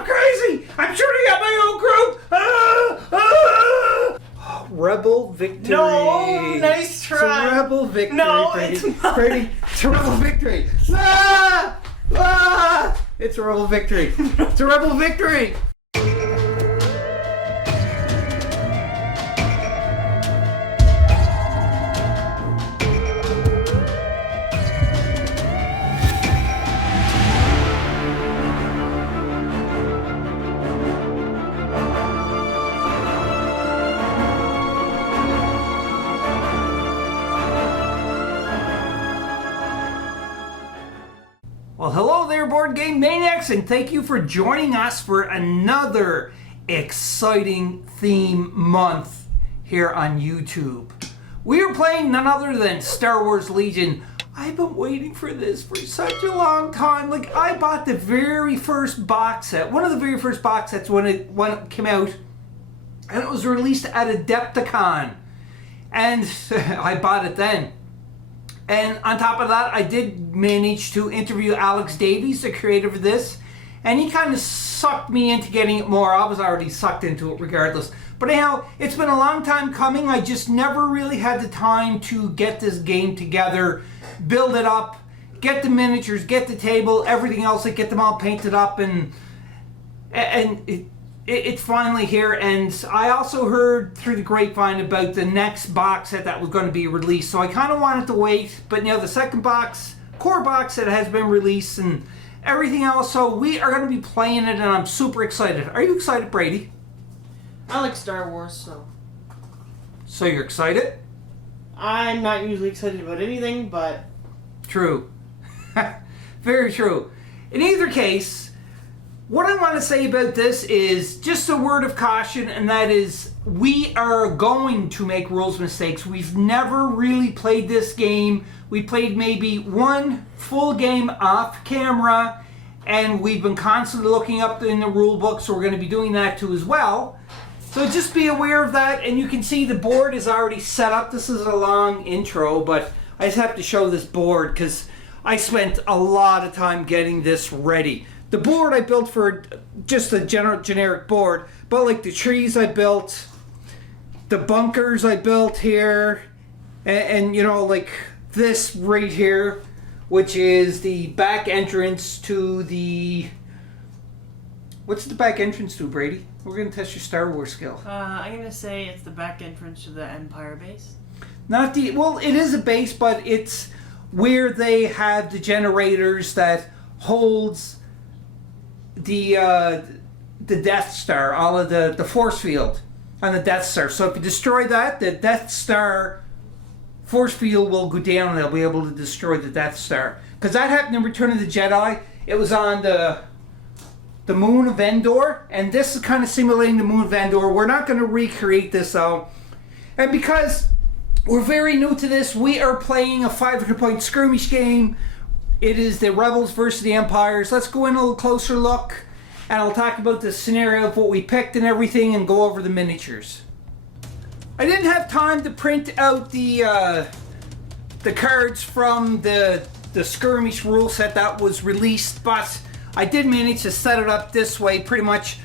I'm crazy! I'm shooting at my own group! Rebel victory. No, nice try. It's a rebel victory. No, Brady. it's not. Brady, it's a rebel victory. It's a rebel victory. It's a rebel victory. Well, hello there, Board Game Maniacs, and thank you for joining us for another exciting theme month here on YouTube. We are playing none other than Star Wars Legion. I've been waiting for this for such a long time. Like, I bought the very first box set, one of the very first box sets when it came out, and it was released at Adepticon, and I bought it then. And on top of that, I did manage to interview Alex Davies, the creator of this, and he kind of sucked me into getting it more. I was already sucked into it regardless. But anyhow, it's been a long time coming. I just never really had the time to get this game together, build it up, get the miniatures, get the table, everything else, like get them all painted up, and it's finally here. And I also heard through the grapevine about the next box set that was going to be released, so I kind of wanted to wait. But now the second core box set has been released and everything else, so we are going to be playing it, and I'm super excited. Are you excited, Brady? I like Star Wars, so. So you're excited? I'm not usually excited about anything, but. True. Very true. In either case, what I want to say about this is just a word of caution, and that is we are going to make rules mistakes. We've never really played this game. We played maybe one full game off camera, and we've been constantly looking up in the rule book, so we're going to be doing that too as well. So just be aware of that, and you can see the board is already set up. This is a long intro, but I just have to show this board because I spent a lot of time getting this ready. The board I built for just a generic board, but like the trees I built, the bunkers I built here, and you know, like this right here, which is the back entrance to the... What's the back entrance to, Brady? We're going to test your Star Wars skill. I'm going to say it's the back entrance to the Empire base. Not the... Well, it is a base, but it's where they have the generators that holds the Death Star, all of the force field on the Death Star. So if you destroy that, the Death Star force field will go down and they'll be able to destroy the Death Star. Because that happened in Return of the Jedi. It was on the moon of Endor, and this is kind of simulating the moon of Endor. We're not going to recreate this though. And because we're very new to this, we are playing a 500-point skirmish game. It is the Rebels versus the Empires. Let's go in a little closer look, and I'll talk about the scenario of what we picked and everything, and go over the miniatures. I didn't have time to print out the cards from the Skirmish rule set that was released, but I did manage to set it up this way pretty much.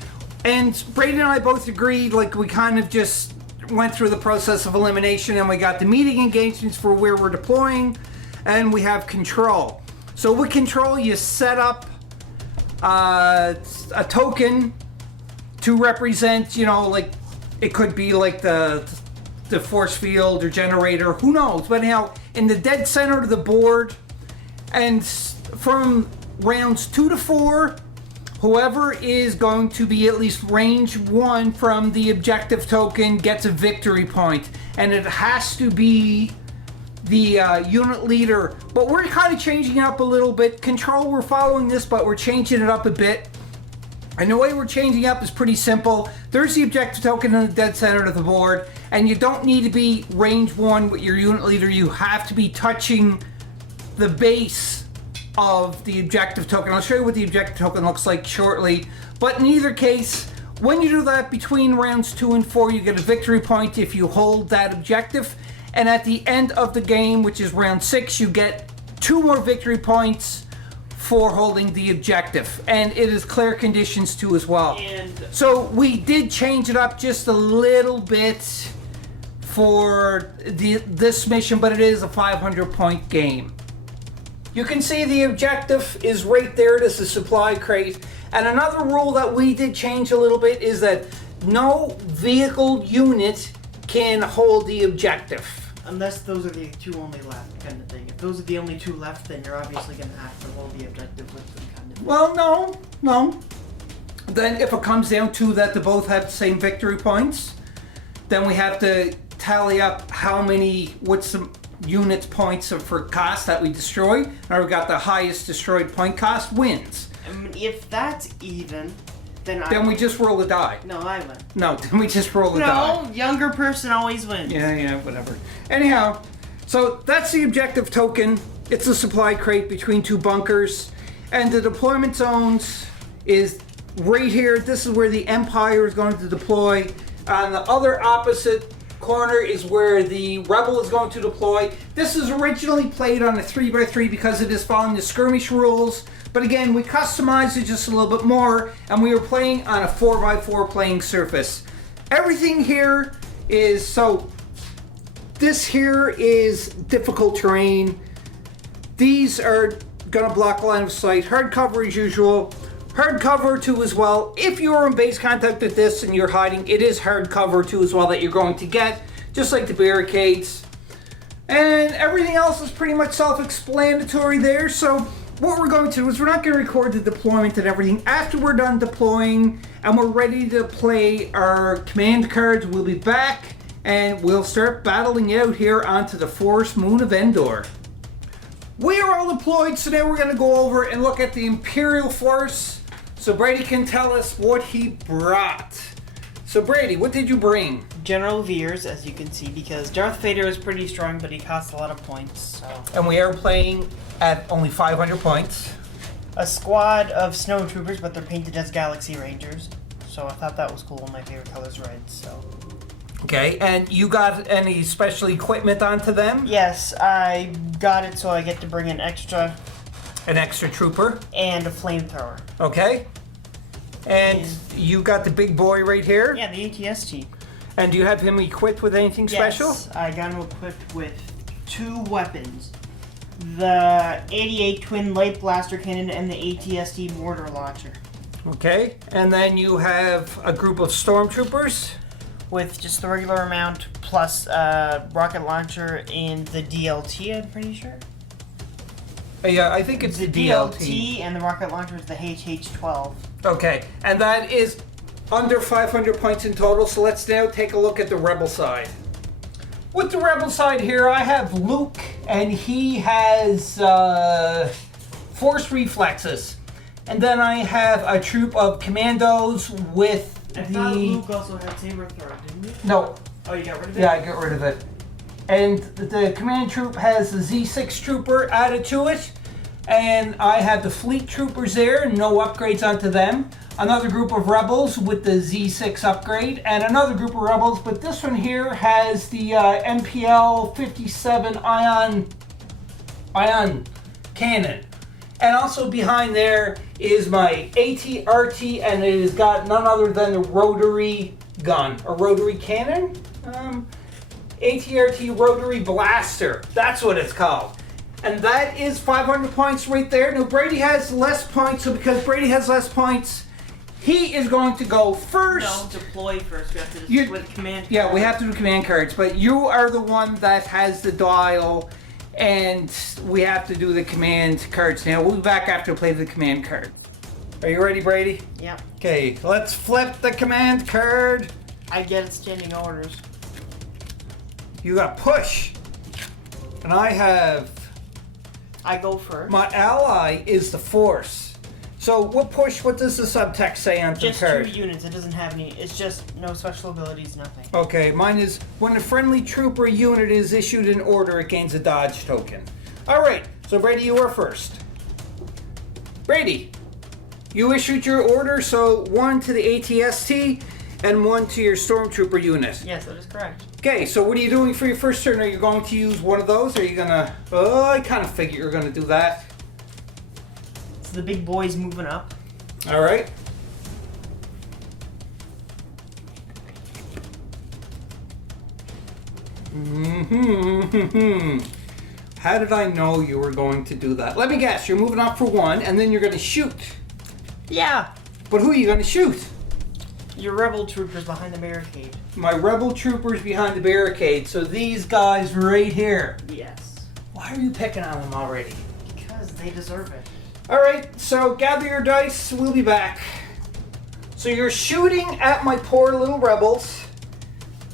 And Brady and I both agreed, like we kind of just went through the process of elimination, and we got the meeting engagements for where we're deploying, and we have control. So with control, you set up a token to represent, you know, like it could be like the force field or generator, who knows. But anyhow, in the dead center of the board, and from rounds 2 to 4, whoever is going to be at least range 1 from the objective token gets a victory point, and it has to be the unit leader. But we're kind of changing it up a little bit. Control, we're following this, but we're changing it up a bit. And the way we're changing up is pretty simple. There's the objective token in the dead center of the board, and you don't need to be range 1 with your unit leader. You have to be touching the base of the objective token. I'll show you what the objective token looks like shortly. But in either case, when you do that between rounds 2 and 4, you get a victory point if you hold that objective. And at the end of the game, which is round 6, you get 2 more victory points for holding the objective, and it is clear conditions too as well. And So we did change it up just a little bit for this mission, but it is a 500-point game. You can see the objective is right there. It is the supply crate. And another rule that we did change a little bit is that no vehicle unit can hold the objective. unless those are the two only left, kind of thing. If those are the only two left, then you're obviously going to have to hold the objective with them, kind of thing. Well, no. Then if it comes down to that they both have the same victory points, then we have to tally up what's the unit points for cost that we destroy. And we got the highest destroyed point cost wins. If that's even, then we just roll a die. No, I win. No, then we just roll a die. No, younger person always wins. Yeah, whatever. Anyhow, so that's the objective token. It's a supply crate between two bunkers. And the deployment zones is right here. This is where the Empire is going to deploy. On the other opposite corner is where the Rebel is going to deploy. This is originally played on a 3x3 because it is following the Skirmish rules. But again, we customized it just a little bit more, and we are playing on a 4x4 playing surface. Everything here is, so this here is difficult terrain. These are gonna block line of sight. Hard cover as usual. Hard cover too as well. If you're in base contact with this and you're hiding, it is hard cover too as well that you're going to get, just like the barricades. And everything else is pretty much self-explanatory there. So what we're going to do is we're not going to record the deployment and everything. After we're done deploying and we're ready to play our command cards, we'll be back and we'll start battling out here onto the forest moon of Endor. We are all deployed, so now we're going to go over and look at the Imperial force so Brady can tell us what he brought. So Brady, what did you bring? General Veers, as you can see, because Darth Vader is pretty strong, but he costs a lot of points, so. And we are playing at only 500 points. A squad of snowtroopers, but they're painted as Galaxy Rangers. So I thought that was cool. My favorite color is red, so. Okay, and you got any special equipment onto them? Yes, I got it so I get to bring an extra trooper. and a flamethrower. Okay. And you got the big boy right here? Yeah, the ATST. And do you have him equipped with anything special? Yes, I got him equipped with two weapons. The 88 Twin Light Blaster Cannon and the ATST Mortar Launcher. Okay, and then you have a group of stormtroopers? With just the regular amount, plus rocket launcher and the DLT, I'm pretty sure. Yeah, I think it's the DLT. And the rocket launcher is the HH-12. Okay, and that is under 500 points in total, so let's now take a look at the Rebel side. With the Rebel side here, I have Luke, and he has force reflexes. And then I have a troop of commandos with I thought Luke also had saber throw, didn't he? No. Oh, you got rid of it? Yeah, I got rid of it. And the command troop has the Z6 trooper added to it. And I have the fleet troopers there, no upgrades onto them. Another group of rebels with the Z6 upgrade. And another group of rebels, but this one here has the MPL 57 ion cannon. And also behind there is my AT-RT, and it has got none other than the rotary gun, or rotary cannon? AT-RT rotary blaster. That's what it's called. And that is 500 points right there. Now Brady has less points, so because Brady has less points, he is going to go first. No, deploy first. We have to You- with command. Yeah, we have to do command cards, but you are the one that has the dial, and we have to do the command cards now. We'll be back after we play the command card. Are you ready, Brady? Yep. Okay, let's flip the command card. I get standing orders. You got push. And I have, I go first. my ally is the force. So what does the subtext say on the Just card? 2 units. It doesn't have any. It's just no special abilities, nothing. Okay, mine is when a friendly trooper unit is issued an order, it gains a dodge token. All right, so Brady, you are first. Brady, you issued your order, so 1 to the ATST and 1 to your stormtrooper unit. Yes, that is correct. Okay, so what are you doing for your first turn? Are you going to use one of those? Or are you gonna? Oh, I kind of figured you were gonna do that. the big boy's moving up. All right. How did I know you were going to do that? Let me guess. You're moving up for 1, and then you're going to shoot. Yeah. But who are you going to shoot? Your rebel troopers behind the barricade. My rebel troopers behind the barricade. So these guys right here. Yes. Why are you picking on them already? Because they deserve it. All right. So gather your dice. We'll be back. So you're shooting at my poor little rebels.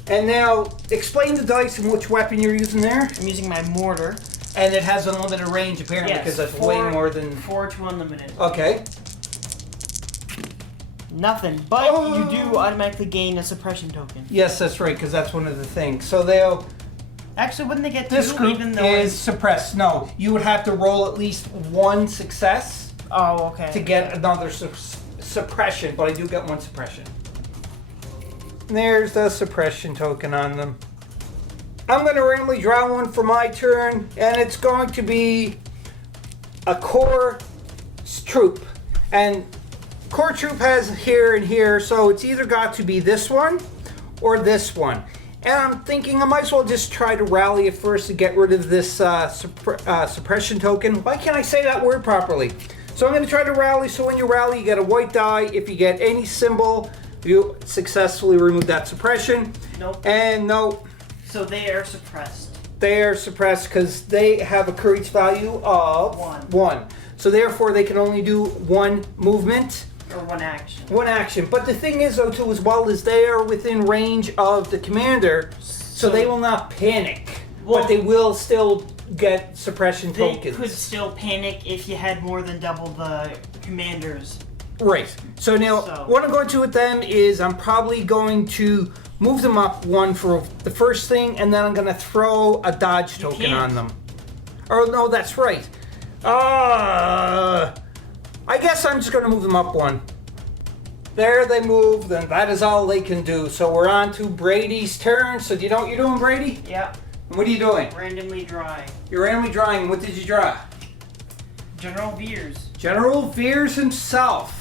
And now explain the dice and which weapon you're using there. I'm using my mortar. And it has unlimited range apparently because that's way more than... 4 to unlimited. Okay. Nothing, but you do automatically gain a suppression token. Yes, that's right, because that's one of the things. So they'll... Actually, wouldn't they get 2 This group even though is suppressed. No, you would have to roll at least 1 success Oh, okay. to get another suppression, but I do get 1 suppression. There's the suppression token on them. I'm going to randomly draw one for my turn, and it's going to be a core troop. And core troop has here and here, so it's either got to be this one or this one. And I'm thinking I might as well just try to rally it first to get rid of this suppression token. Why can't I say that word properly? So I'm going to try to rally, so when you rally you get a white die. If you get any symbol, you successfully remove that suppression. Nope. And nope. So they are suppressed. They are suppressed because they have a courage value of 1. So therefore they can only do 1 movement. Or 1 action. 1 action. But the thing is though too, as well as they are within range of the commander, so they will not panic. Well, but they will still get suppression they tokens. could still panic if you had more than double the commanders. Right. So now what I'm going to do with them is I'm probably going to move them up 1 for the first thing, and then I'm going to throw a dodge token on them. Oh, no, that's right. I guess I'm just going to move them up 1. There they moved, and that is all they can do. So we're on to Brady's turn. So do you know what you're doing, Brady? Yeah. And what are you doing? Randomly drawing. You're randomly drawing. What did you draw? General Veers. General Veers himself.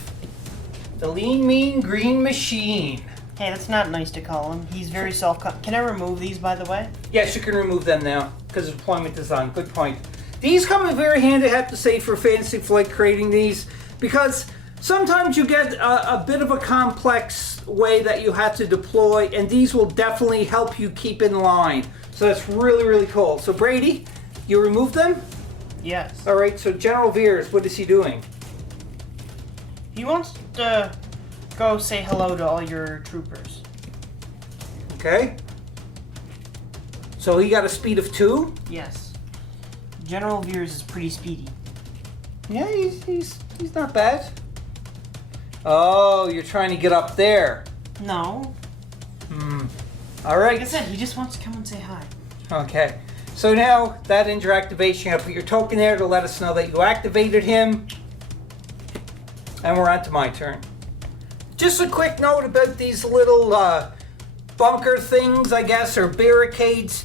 The lean, mean, green machine. Hey, that's not nice to call him. He's very Can I remove these, by the way? Yes, you can remove them now, because deployment is on. Good point. These come in very handy, I have to say, for Fantasy Flight creating these, because sometimes you get a bit of a complex way that you have to deploy, and these will definitely help you keep in line. So that's really, really cool. So Brady, you remove them? Yes. All right, so General Veers, what is he doing? He wants to go say hello to all your troopers. Okay. So he got a speed of 2? Yes. General Veers is pretty speedy. Yeah, he's not bad. Oh, you're trying to get up there. No. All right. Like I said, he just wants to come and say hi. Okay. So now that ends your activation. You put your token there to let us know that you activated him. And we're on to my turn. Just a quick note about these little bunker things, I guess, or barricades.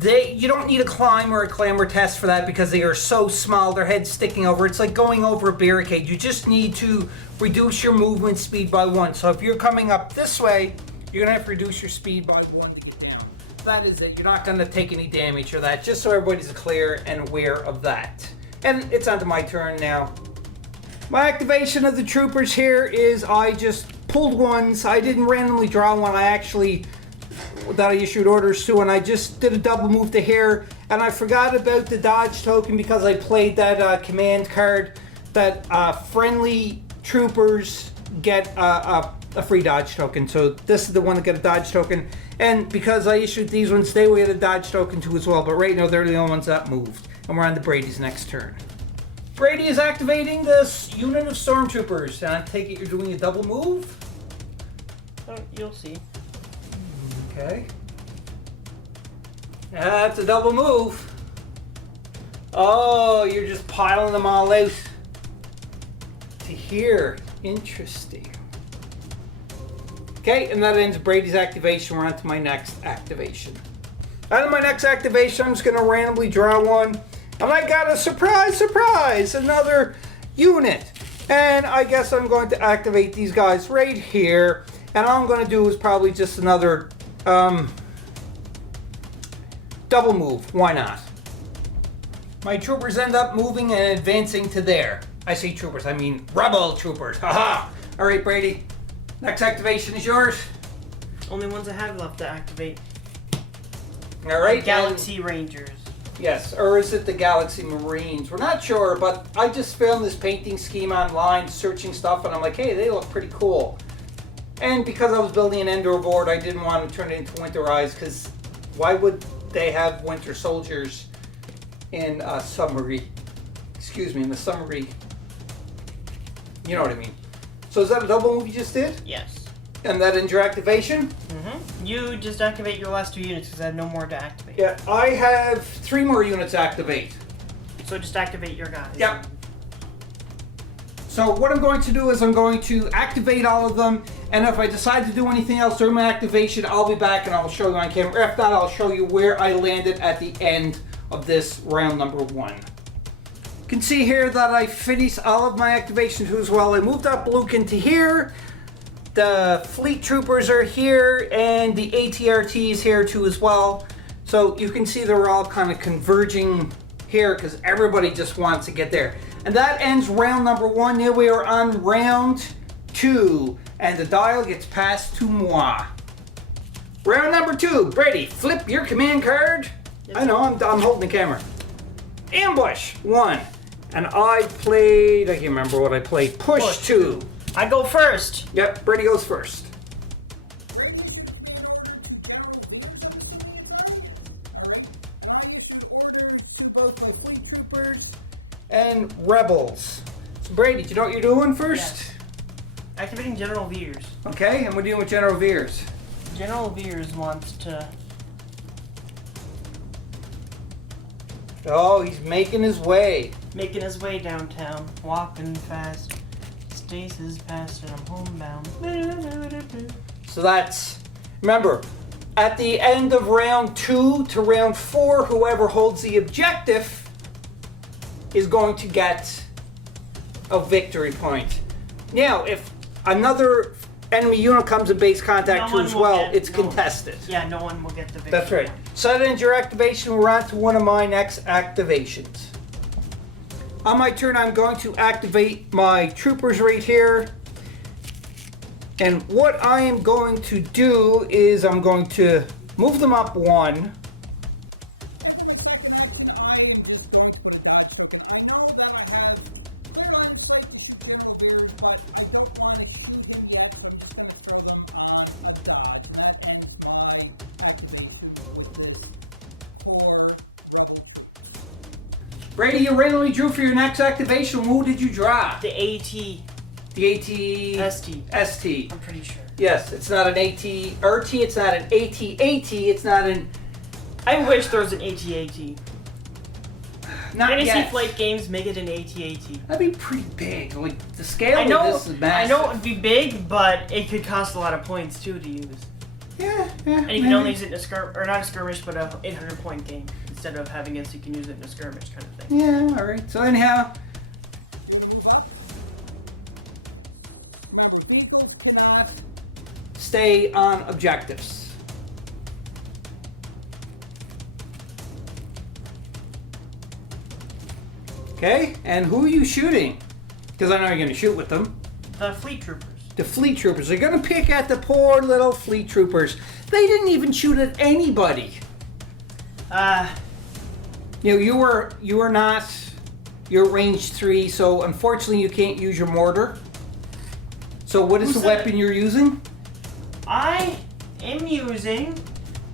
You don't need a climb or a clamber test for that because they are so small, their head's sticking over. It's like going over a barricade. You just need to reduce your movement speed by 1. So if you're coming up this way, you're going to have to reduce your speed by 1 to get down. That is it. You're not going to take any damage or that, just so everybody's clear and aware of that. And it's on to my turn now. My activation of the troopers here is I just pulled ones. I didn't randomly draw one. I actually, that I issued orders to, and I just did a double move to here. And I forgot about the dodge token because I played that command card that friendly troopers get a free dodge token. So this is the one that get a dodge token. And because I issued these ones, they will get a dodge token too as well. But right now they're the only ones that moved. And we're on to Brady's next turn. Brady is activating this unit of stormtroopers, and I take it you're doing a double move? Oh, you'll see. Okay. That's a double move. Oh, you're just piling them all out to here. Interesting. Okay, and that ends Brady's activation. We're on to my next activation. Out of my next activation, I'm just going to randomly draw one. And I got a surprise, another unit. And I guess I'm going to activate these guys right here. And all I'm going to do is probably just another double move. Why not? My troopers end up moving and advancing to there. I say troopers, I mean rebel troopers. Haha! Alright, Brady. Next activation is yours. Only ones I have left to activate. Alright. Galaxy Rangers. Yes, or is it the Galaxy Marines? We're not sure, but I just found this painting scheme online, searching stuff, and I'm like, hey, they look pretty cool. And because I was building an Endor board, I didn't want to turn it into Winterize, because why would they have Winter Soldiers in a summary? Excuse me, in the summary. You know what I mean. So is that a double move you just did? Yes. And that ends your activation? Mm-hmm. You just activate your last 2 units because I have no more to activate. Yeah, I have 3 more units to activate. So just activate your guys. Yep. So what I'm going to do is I'm going to activate all of them, and if I decide to do anything else during my activation, I'll be back and I'll show you on camera. If not, I'll show you where I landed at the end of this round number 1. You can see here that I finished all of my activations as well. I moved up Luke into here. The fleet troopers are here, and the ATRT is here too as well. So you can see they're all kind of converging here because everybody just wants to get there. And that ends round number 1. Now we are on round 2, and the dial gets passed to moi. Round number 2. Brady, flip your command card. I know, I'm holding the camera. Ambush 1. And I played, I can't remember what I played. Push 2. I go first. Yep, Brady goes first. Both my fleet troopers and rebels. So Brady, do you know what you're doing first? Yes. Activating General Veers. Okay, and we're dealing with General Veers. General Veers wants to... Oh, he's making his way. Making his way downtown. Walking fast. Stasis past and I'm homebound. So that's, remember, at the end of round 2 to round 4, whoever holds the objective is going to get a victory point. Now, if another enemy unit comes in base contact too as well, it's contested. Yeah, no one will get the victory. That's right. So that ends your activation. We're on to one of my next activations. On my turn, I'm going to activate my troopers right here. And what I am going to do is I'm going to move them up 1. Brady, you randomly drew for your next activation. Who did you draw? The AT. The AT... ST. ST. I'm pretty sure. Yes, it's not an AT RT, it's not an AT-AT, it's not an... I wish there was an AT-AT. Not Fantasy yet. Flight Games make it an AT-AT. That'd be pretty big. Like, the scale I know, of this is massive. I know it would be big, but it could cost a lot of points too to use. Yeah. And you can only use it in a or not a skirmish, but a 800-point game instead of having it so you can use it in a skirmish kind of thing. Yeah, alright. So anyhow... Remember, vehicles cannot stay on objectives. Okay, and who are you shooting? Because I know you're going to shoot with them. The fleet troopers. The fleet troopers. They're going to pick at the poor little fleet troopers. They didn't even shoot at anybody. You know, you were not... You're range 3, so unfortunately you can't use your mortar. So what is the weapon you're using? I am using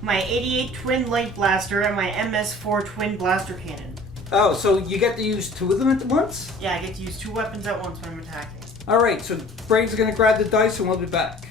my 88 Twin Light Blaster and my MS4 Twin Blaster Cannon. Oh, so you get to use 2 of them at once? Yeah, I get to use 2 weapons at once when I'm attacking. Alright, so Brady's going to grab the dice and we'll be back.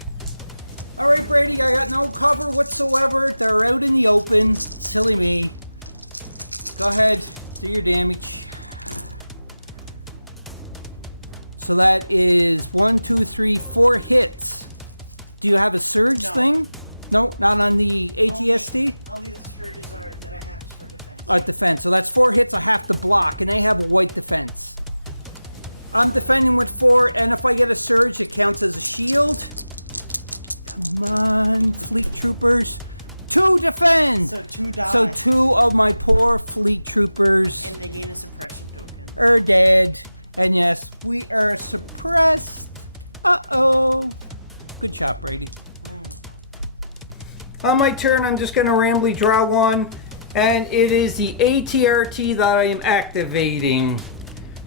On my turn, I'm just going to randomly draw one, and it is the ATRT that I am activating.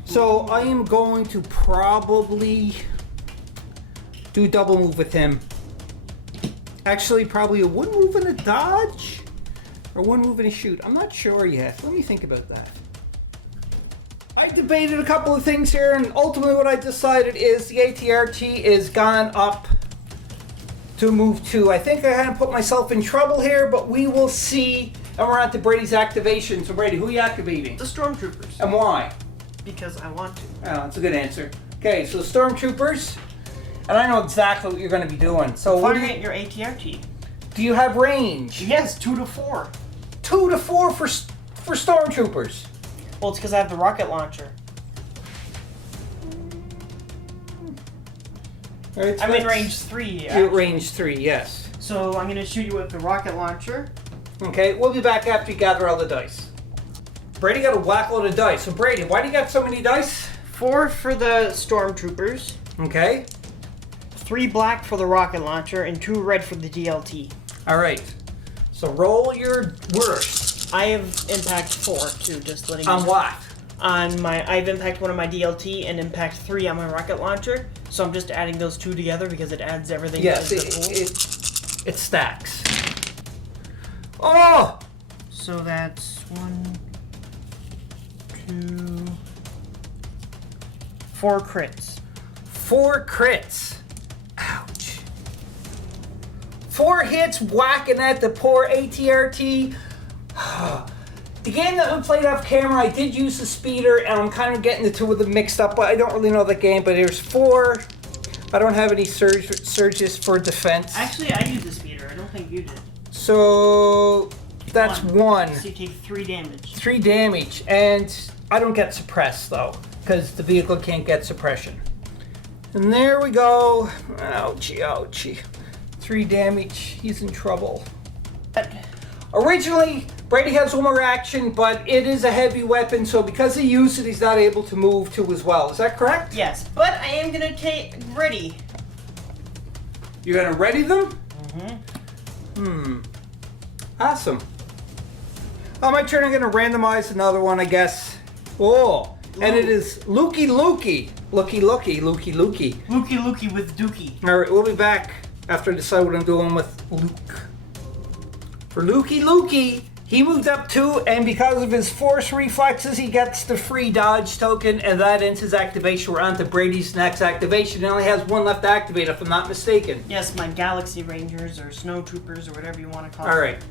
So I am going to probably do a double move with him. Actually, probably a one move and a dodge, or one move and a shoot. I'm not sure yet. Let me think about that. I debated a couple of things here, and ultimately what I decided is the ATRT is gone up to move 2. I think I kind of put myself in trouble here, but we will see. And we're on to Brady's activation. So Brady, who are you activating? The Stormtroopers. And why? Because I want to. Oh, that's a good answer. Okay, so Stormtroopers, and I know exactly what you're going to be doing. So what Firing at your ATRT. do you have range? Yes, 2 to 4. 2 to 4 for Stormtroopers. Well, it's because I have the rocket launcher. Right, so I'm in that's- range 3. You're at range 3, yes. So I'm going to shoot you with the rocket launcher. Okay, we'll be back after you gather all the dice. Brady got a whack load of dice. So Brady, why do you got so many dice? 4 for the Stormtroopers. Okay. 3 black for the rocket launcher, and 2 red for the DLT. All right. So roll your worst. I have impact 4 too, just letting you On know. what? On my, I've impact 1 on my DLT and impact 3 on my rocket launcher. So I'm just adding those 2 together because it adds everything. Yes, to the pool. it stacks. Oh! So that's 1, 2, 4 crits. 4 crits. Ouch. 4 hits whacking at the poor ATRT. The game that we played off camera, I did use the speeder, and I'm kind of getting the two of them mixed up, but I don't really know the game, but there's 4. I don't have any surges for defense. Actually, I used the speeder. I don't think you did. So that's 1. So you take 3 damage. 3 damage, and I don't get suppressed though, because the vehicle can't get suppression. And there we go. Ouchie, ouchie. 3 damage. He's in trouble. Originally, Brady has one more action, but it is a heavy weapon, so because he used it, he's not able to move 2 as well. Is that correct? Yes, but I am gonna take ready. You're gonna ready them? Mm-hmm. Awesome. On my turn, I'm gonna randomize another one, I guess. Oh, and it is Lukey Lukey. Looky Looky, Lukey Lukey. Lukey Lukey with Dookie. Alright, we'll be back after I decide what I'm doing with Luke. For Lukey Lukey, he moved up 2, and because of his force reflexes, he gets the free dodge token, and that ends his activation. We're on to Brady's next activation. He only has 1 left to activate, if I'm not mistaken. Yes, my Galaxy Rangers or Snow Troopers or whatever you want to call them. Alright.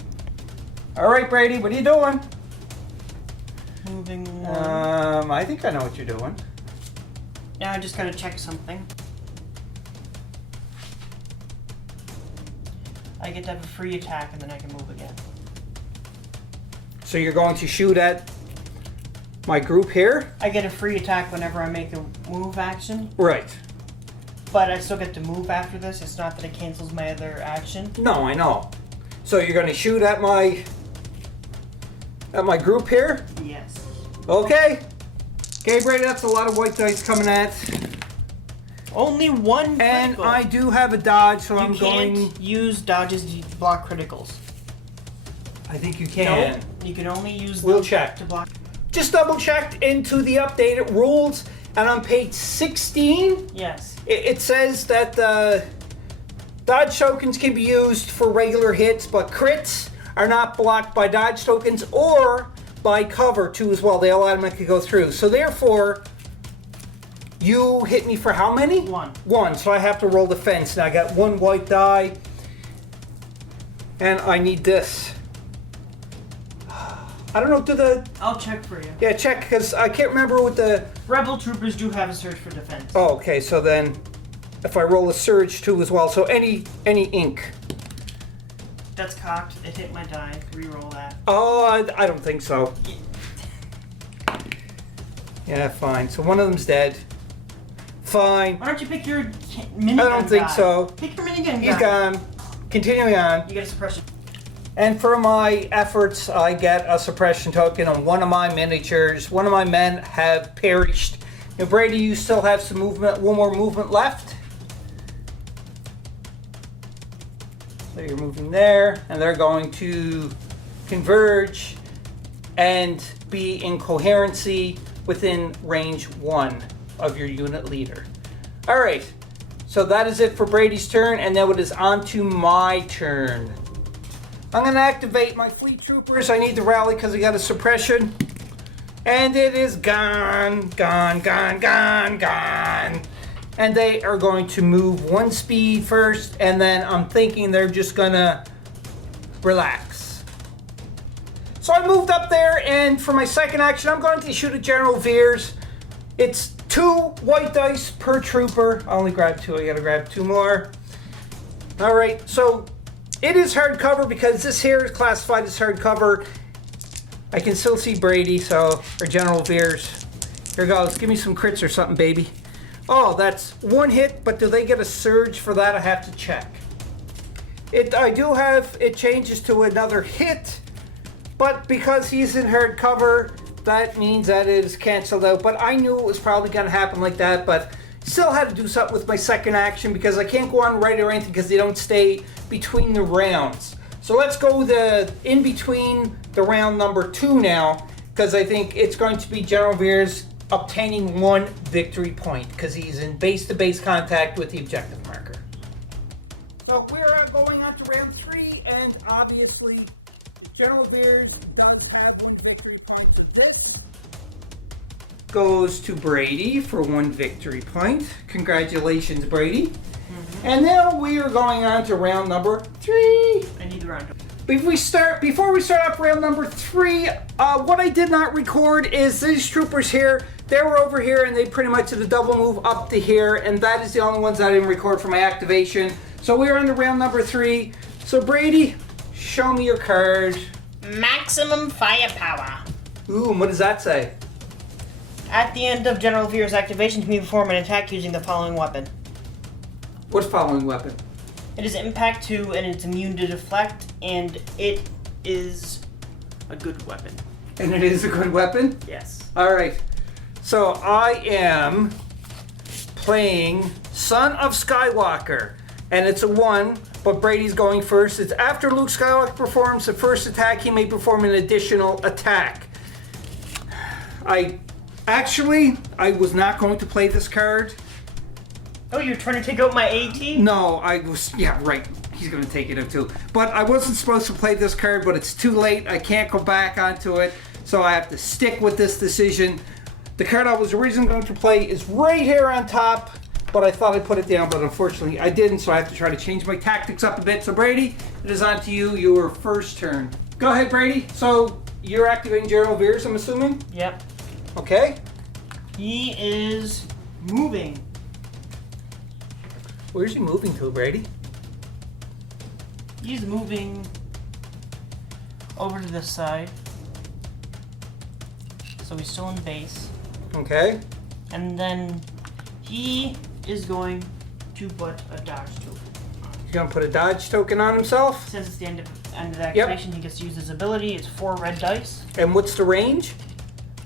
Alright, Brady, what are you doing? Moving 1. I think I know what you're doing. Now I just gotta check something. I get to have a free attack and then I can move again. So you're going to shoot at my group here? I get a free attack whenever I make a move action, Right. but I still get to move after this. It's not that it cancels my other action. No, I know. So you're going to shoot at my group here? Yes. Okay. Okay, Brady, that's a lot of white dice coming at. Only 1 And critical. I do have a dodge, so You I'm can't going... use dodges to block criticals. I think you can. No, you can only use We'll them check. to block. Just double checked into the updated rules, and on page 16, Yes. it says that dodge tokens can be used for regular hits, but crits are not blocked by dodge tokens or by cover too as well. They all automatically go through. So therefore, you hit me for how many? 1. 1. So I have to roll defense. Now I got 1 white die, and I need this. I don't know. I'll check for you. Yeah, check, because I can't remember what the... Rebel troopers do have a surge for defense. Oh, okay, so then if I roll a surge too as well, so any ink. That's cocked. It hit my die. Reroll that. Oh, I don't think so. Yeah, fine. So one of them's dead. Fine. Why don't you pick your minigun I don't think guy? so. Pick your minigun He's guy. gone. Continuing on. You get a suppression. And for my efforts, I get a suppression token on one of my miniatures. One of my men have perished. Now, Brady, you still have some movement, 1 more movement left. So you're moving there, and they're going to converge and be in coherency within range 1 of your unit leader. All right, so that is it for Brady's turn, and now it is on to my turn. I'm going to activate my fleet troopers. I need to rally because I got a suppression. And it is gone, gone, gone, gone, gone. And they are going to move 1 speed first, and then I'm thinking they're just going to relax. So I moved up there, and for my second action, I'm going to shoot at General Veers. It's 2 white dice per trooper. I only grabbed 2. I got to grab 2 more. All right, so it is hardcover because this here is classified as hardcover. I can still see Brady, or General Veers. Here goes. Give me some crits or something, baby. Oh, that's 1 hit, but do they get a surge for that? I have to check. I do have, it changes to another hit, but because he's in hardcover, that means that it is canceled out. But I knew it was probably going to happen like that, but still had to do something with my second action because I can't go on right or anything because they don't stay between the rounds. So let's go in between the round number 2 now, because I think it's going to be General Veers obtaining 1 victory point because he's in base-to-base contact with the objective marker. So we're going on to round 3, and obviously General Veers does have 1 victory point. So this goes to Brady for 1 victory point. Congratulations, Brady. And now we are going on to round number 3. I need the round. Before we start off round number 3, what I did not record is these troopers here. They were over here, and they pretty much did a double move up to here, and that is the only ones that I didn't record for my activation. So we're on to round number 3. So Brady, show me your card. Maximum firepower. Ooh, and what does that say? At the end of General Veers' activation, you may perform an attack using the following weapon. What following weapon? It is impact 2, and it's immune to deflect, and it is a good weapon. And it is a good weapon? Yes. All right. So I am playing Son of Skywalker, and it's a 1, but Brady's going first. It's after Luke Skywalker performs the first attack, he may perform an additional attack. I was not going to play this card. Oh, you're trying to take out my AT? No, yeah, right. He's going to take it up too. But I wasn't supposed to play this card, but it's too late. I can't go back onto it, so I have to stick with this decision. The card I was originally going to play is right here on top, but I thought I'd put it down, but unfortunately I didn't, so I have to try to change my tactics up a bit. So Brady, it is on to you, your first turn. Go ahead, Brady. So you're activating General Veers, I'm assuming? Yep. Okay. He is moving. Where's he moving to, Brady? He's moving over to this side. So he's still in base. Okay. And then he is going to put a dodge token on. He's going to put a dodge token on himself. Since it's the end of the activation, he gets to use his ability. It's 4 red dice. And what's the range?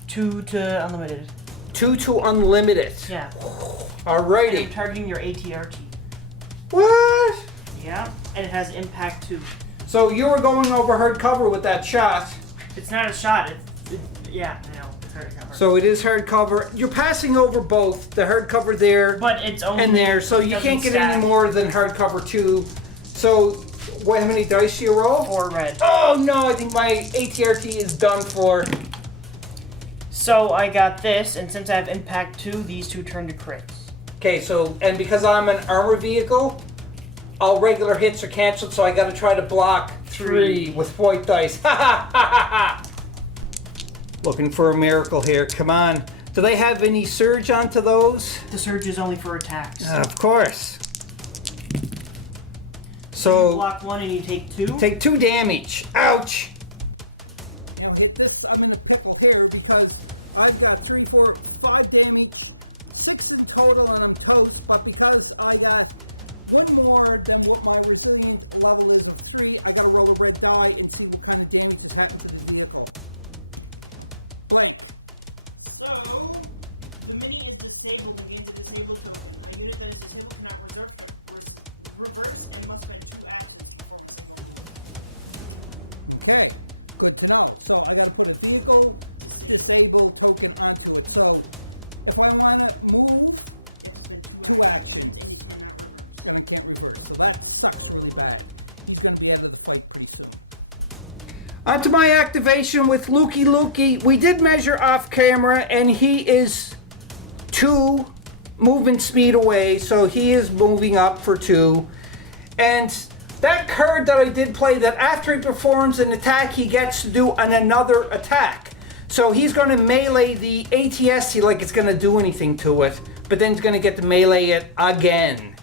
2 to unlimited. 2 to unlimited. Yeah. Alrighty. And I'm targeting your ATRT. What? Yeah. And it has impact 2. So you were going over hardcover with that shot. It's not a shot. Yeah, I know. It's hardcover. So it is hardcover. You're passing over both the hardcover there But it's only and there, so you can't get any more than hardcover 2. So how many dice do you roll? 4 red. Oh no, I think my ATRT is done for. So I got this, and since I have impact 2, these 2 turn to crits. Okay, so, and because I'm an armor vehicle, all regular hits are canceled, so I gotta try to block 3 with white dice. Ha ha ha ha ha! Looking for a miracle here, come on. Do they have any surge onto those? The surge is only for attacks. Of course. You So, block 1 and you take 2? take 2 damage. Ouch! You know, if this, I'm in a pickle here because I've got 3, 4, 5 damage, 6 in total, and I'm toast, but because I got 1 more than what my resilient level is of 3, I gotta roll a red die and see what kind of damage it has to the vehicle. Blake. So, the minute is disabled, the game is disabled, so the unit that is disabled cannot reverse and must spend 2 actions to control. Okay, good to know. So I gotta put a single disabled token onto it. So if I want to move two actions, I can't do it. So that sucks really bad. He's gonna be able to play pretty soon. Onto my activation with Lukey Lukey. We did measure off camera, and he is 2 movement speed away, so he is moving up for 2. And that card that I did play, that after he performs an attack, he gets to do another attack. So he's going to melee the ATST like it's going to do anything to it, but then he's going to get to melee it again.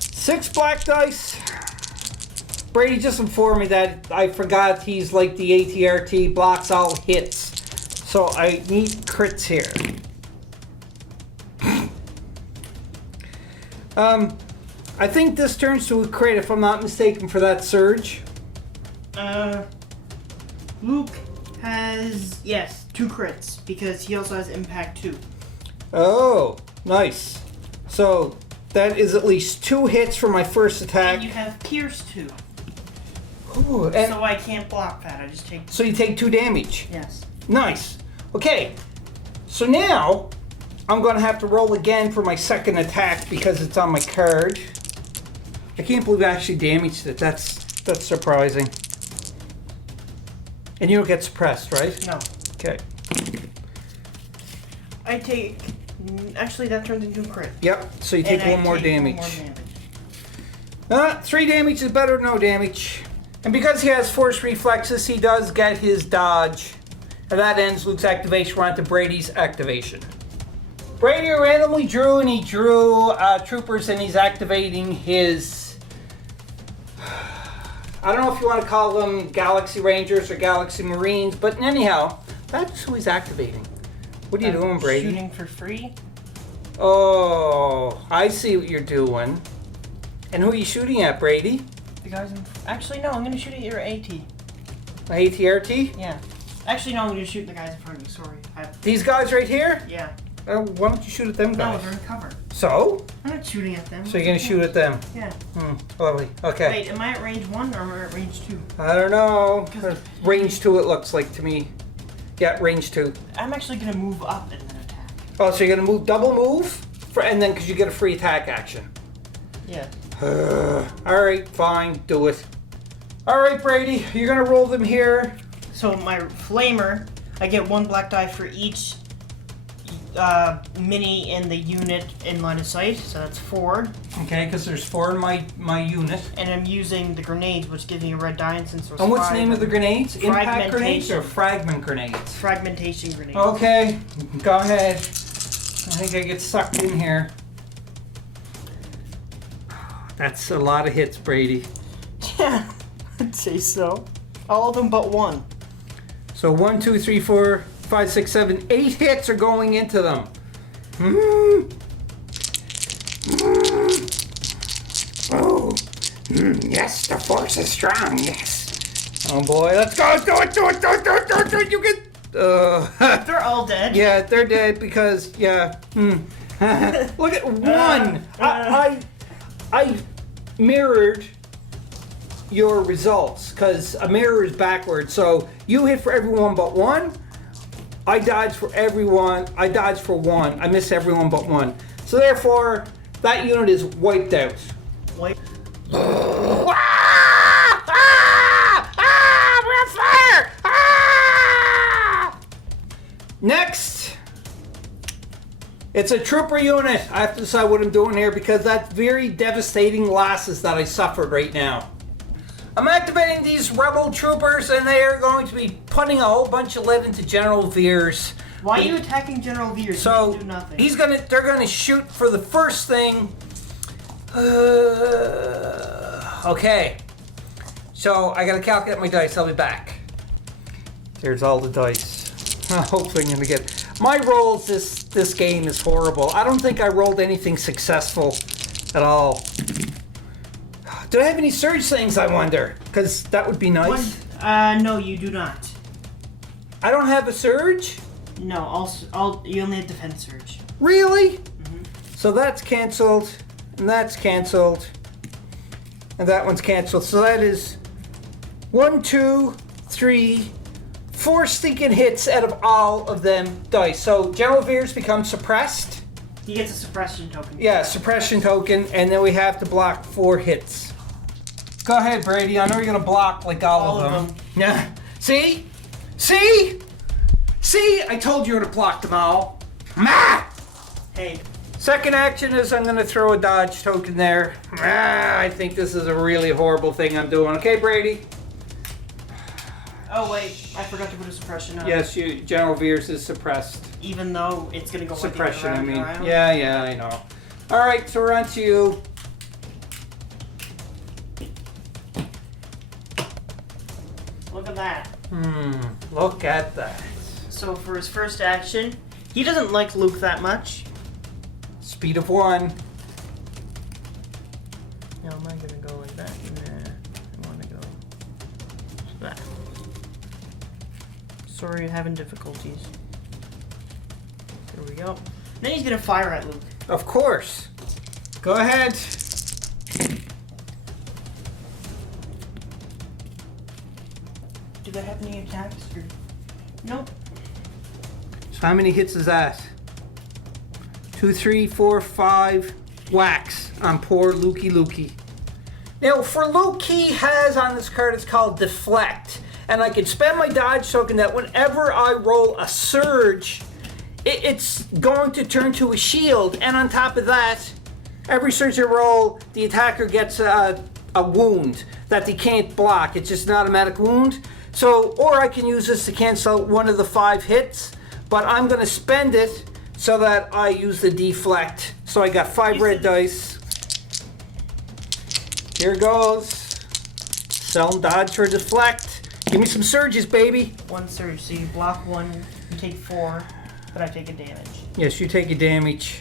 6 black dice. Brady just informed me that I forgot he's like the ATRT, blocks all hits. So I need crits here. I think this turns to a crit, if I'm not mistaken, for that surge. Luke has, yes, 2 crits, because he also has impact 2. Oh, nice. So that is at least 2 hits for my first attack. And you have pierce 2. Ooh, and So I can't block that, I just take... so you take 2 damage. Yes. Nice. Okay, so now I'm going to have to roll again for my second attack because it's on my card. I can't believe I actually damaged it. That's surprising. And you don't get suppressed, right? No. Okay. I take... Actually, that turns into a crit. Yep, so you take And I one more take damage. 1 more damage. 3 damage is better than no damage. And because he has force reflexes, he does get his dodge. And that ends Luke's activation. We're on to Brady's activation. Brady randomly drew, and he drew troopers, and he's activating his... I don't know if you want to call them Galaxy Rangers or Galaxy Marines, but anyhow, that's who he's activating. What are you doing, Brady? Shooting for free. Oh, I see what you're doing. And who are you shooting at, Brady? The guys in... Actually, no, I'm going to shoot at your AT. ATRT? Yeah. Actually, no, I'm going to shoot the guys in front of me. Sorry. These guys right here? Yeah. Why don't you shoot at them No, guys? they're in cover. So? I'm not shooting at them. So you're going to shoot at them? Yeah. Lovely. Okay. Wait, am I at range 1 or am I at range 2? I don't know. Because- Range 2 it looks like to me. Yeah, range 2. I'm actually going to move up and then attack. Oh, so you're going to move, double move? And then because you get a free attack action. Yeah. Alright, fine. Do it. Alright, Brady. You're going to roll them here. So my flamer, I get 1 black die for each mini in the unit in line of sight, so that's 4. Okay, because there's 4 in my unit. And I'm using the grenades, which give me a red die, and since there's And what's 5, the name of the grenades? Impact grenades Fragmentation. or fragment grenades? Fragmentation grenades. Okay, go ahead. I think I get sucked in here. That's a lot of hits, Brady. Yeah, I'd say so. All of them but 1. So 1, 2, 3, 4, 5, 6, 7, 8 hits are going into them. Oh, yes, the force is strong. Yes. Oh boy, let's go. Do it. You get. They're all dead. Yeah, they're dead because yeah. Look at 1. I mirrored your results because a mirror is backwards. So you hit for everyone but 1. I dodged for everyone. I dodged for 1. I missed everyone but 1. So therefore, that unit is wiped out. Wait. We're on fire! Next, it's a trooper unit. I have to decide what I'm doing here because that's very devastating losses that I suffered right now. I'm activating these rebel troopers, and they are going to be putting a whole bunch of lead into General Veers. Why are you attacking General Veers? So He didn't do nothing. they're gonna shoot for the first thing. Okay. So I gotta calculate my dice. I'll be back. There's all the dice. Hopefully I'm gonna get. My rolls this game is horrible. I don't think I rolled anything successful at all. Do I have any surge things, I wonder? Because that would be nice. No, you do not. I don't have a surge? No, you only have defense surge. Really? So that's canceled, and that's canceled, and that one's canceled. So that is 1, 2, 3, 4 stinking hits out of all of them dice. So General Veers becomes suppressed. He gets a suppression token. Yeah, suppression token, and then we have to block 4 hits. Go ahead, Brady. I know you're gonna block like all of them. Yeah. See? See? See? I told you to block them all. Ma! Hey. Second action is I'm gonna throw a dodge token there. I think this is a really horrible thing I'm doing. Okay, Brady? Oh wait, I forgot to put a suppression on. Yes, General Veers is suppressed. Even though it's gonna go Suppression, like I mean. around. Yeah, I know. Alright, so we're on to you. Look at that. Look at that. So for his first action, he doesn't like Luke that much. Speed of 1. Now am I gonna go like that? Nah, I wanna go like that. Sorry, you're having difficulties. There we go. Then he's gonna fire at Luke. Of course. Go ahead. Do they have any attacks? Or... Nope. So how many hits is that? 2, 3, 4, 5 whacks on poor Lukey. Now for Luke, he has on this card, it's called Deflect. And I can spend my dodge token that whenever I roll a surge, it's going to turn to a shield. And on top of that, every surge I roll, the attacker gets a wound that they can't block. It's just an automatic wound. So, or I can use this to cancel one of the 5 hits, but I'm going to spend it so that I use the deflect. So I got 5 red dice. Here goes. Sell dodge for deflect. Give me some surges, baby. 1 surge, so you block 1, you take 4, but I take a damage. Yes, you take a damage.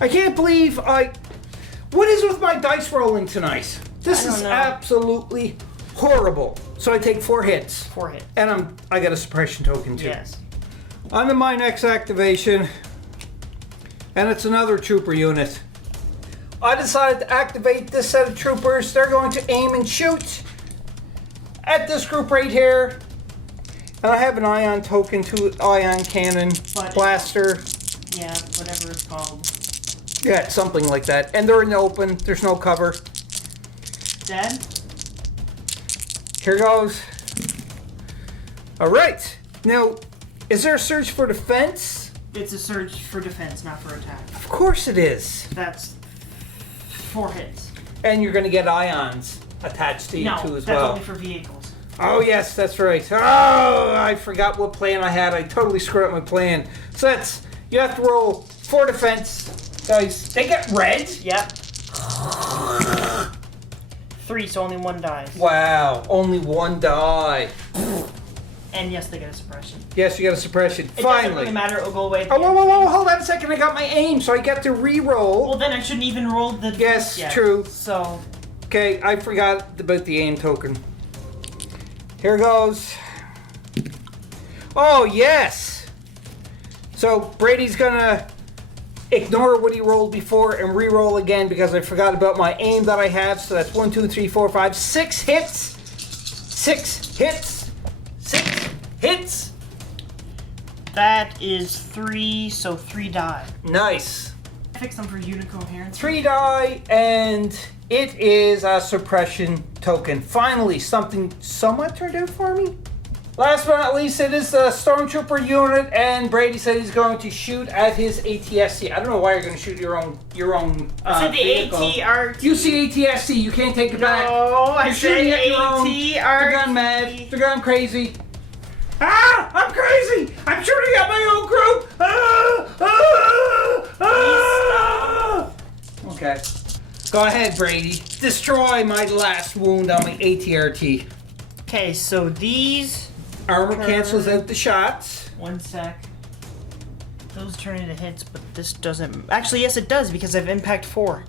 I can't believe what is with my dice rolling tonight? This is absolutely horrible. So I take 4 hits. 4 hits. And I got a suppression token too. Yes. On to my next activation. And it's another trooper unit. I decided to activate this set of troopers. They're going to aim and shoot at this group right here. And I have an ion token to ion cannon, blaster. Yeah, whatever it's called. Yeah, it's something like that. And they're in the open. There's no cover. Dead? Here goes. All right. Now, is there a surge for defense? It's a surge for defense, not for attack. Of course it is. That's 4 hits. And you're going to get ions attached to you too as well. No, that's only for vehicles. Oh, yes, that's right. Oh, I forgot what plan I had. I totally screwed up my plan. So that's, you have to roll 4 defense dice. They get red? Yep. 3, so only 1 dies. Wow, only 1 die. And yes, they get a suppression. Yes, you got a suppression. It Finally. doesn't really matter, it'll go away. Oh, whoa, hold on a second. I got my aim, so I get to re-roll. Well, then I shouldn't even roll the... Yes, true. So... Okay, I forgot about the aim token. Here goes. Oh, yes. So Brady's gonna ignore what he rolled before and re-roll again because I forgot about my aim that I have. So that's 1, 2, 3, 4, 5, 6 hits. 6 hits. 6 hits. That is 3, so 3 die. Nice. Fix them for unit coherence. 3 die, and it is a suppression token. Finally, something somewhat turned out for me. Last but not least, it is the Stormtrooper unit, and Brady said he's going to shoot at his ATSC. I don't know why you're going to shoot your own I said the vehicle. ATRT. You see ATSC, you can't take it back. No, I You're said shooting at your own. ATRT. They're gone mad. They're gone crazy. Ah! I'm crazy! I'm shooting at my own crew! Okay. Go ahead, Brady. Destroy my last wound on my ATRT. Okay, so these... Armor cancels out the shots. 1 sec. Those turn into hits, but this doesn't... Actually, yes, it does, because I've impact 4.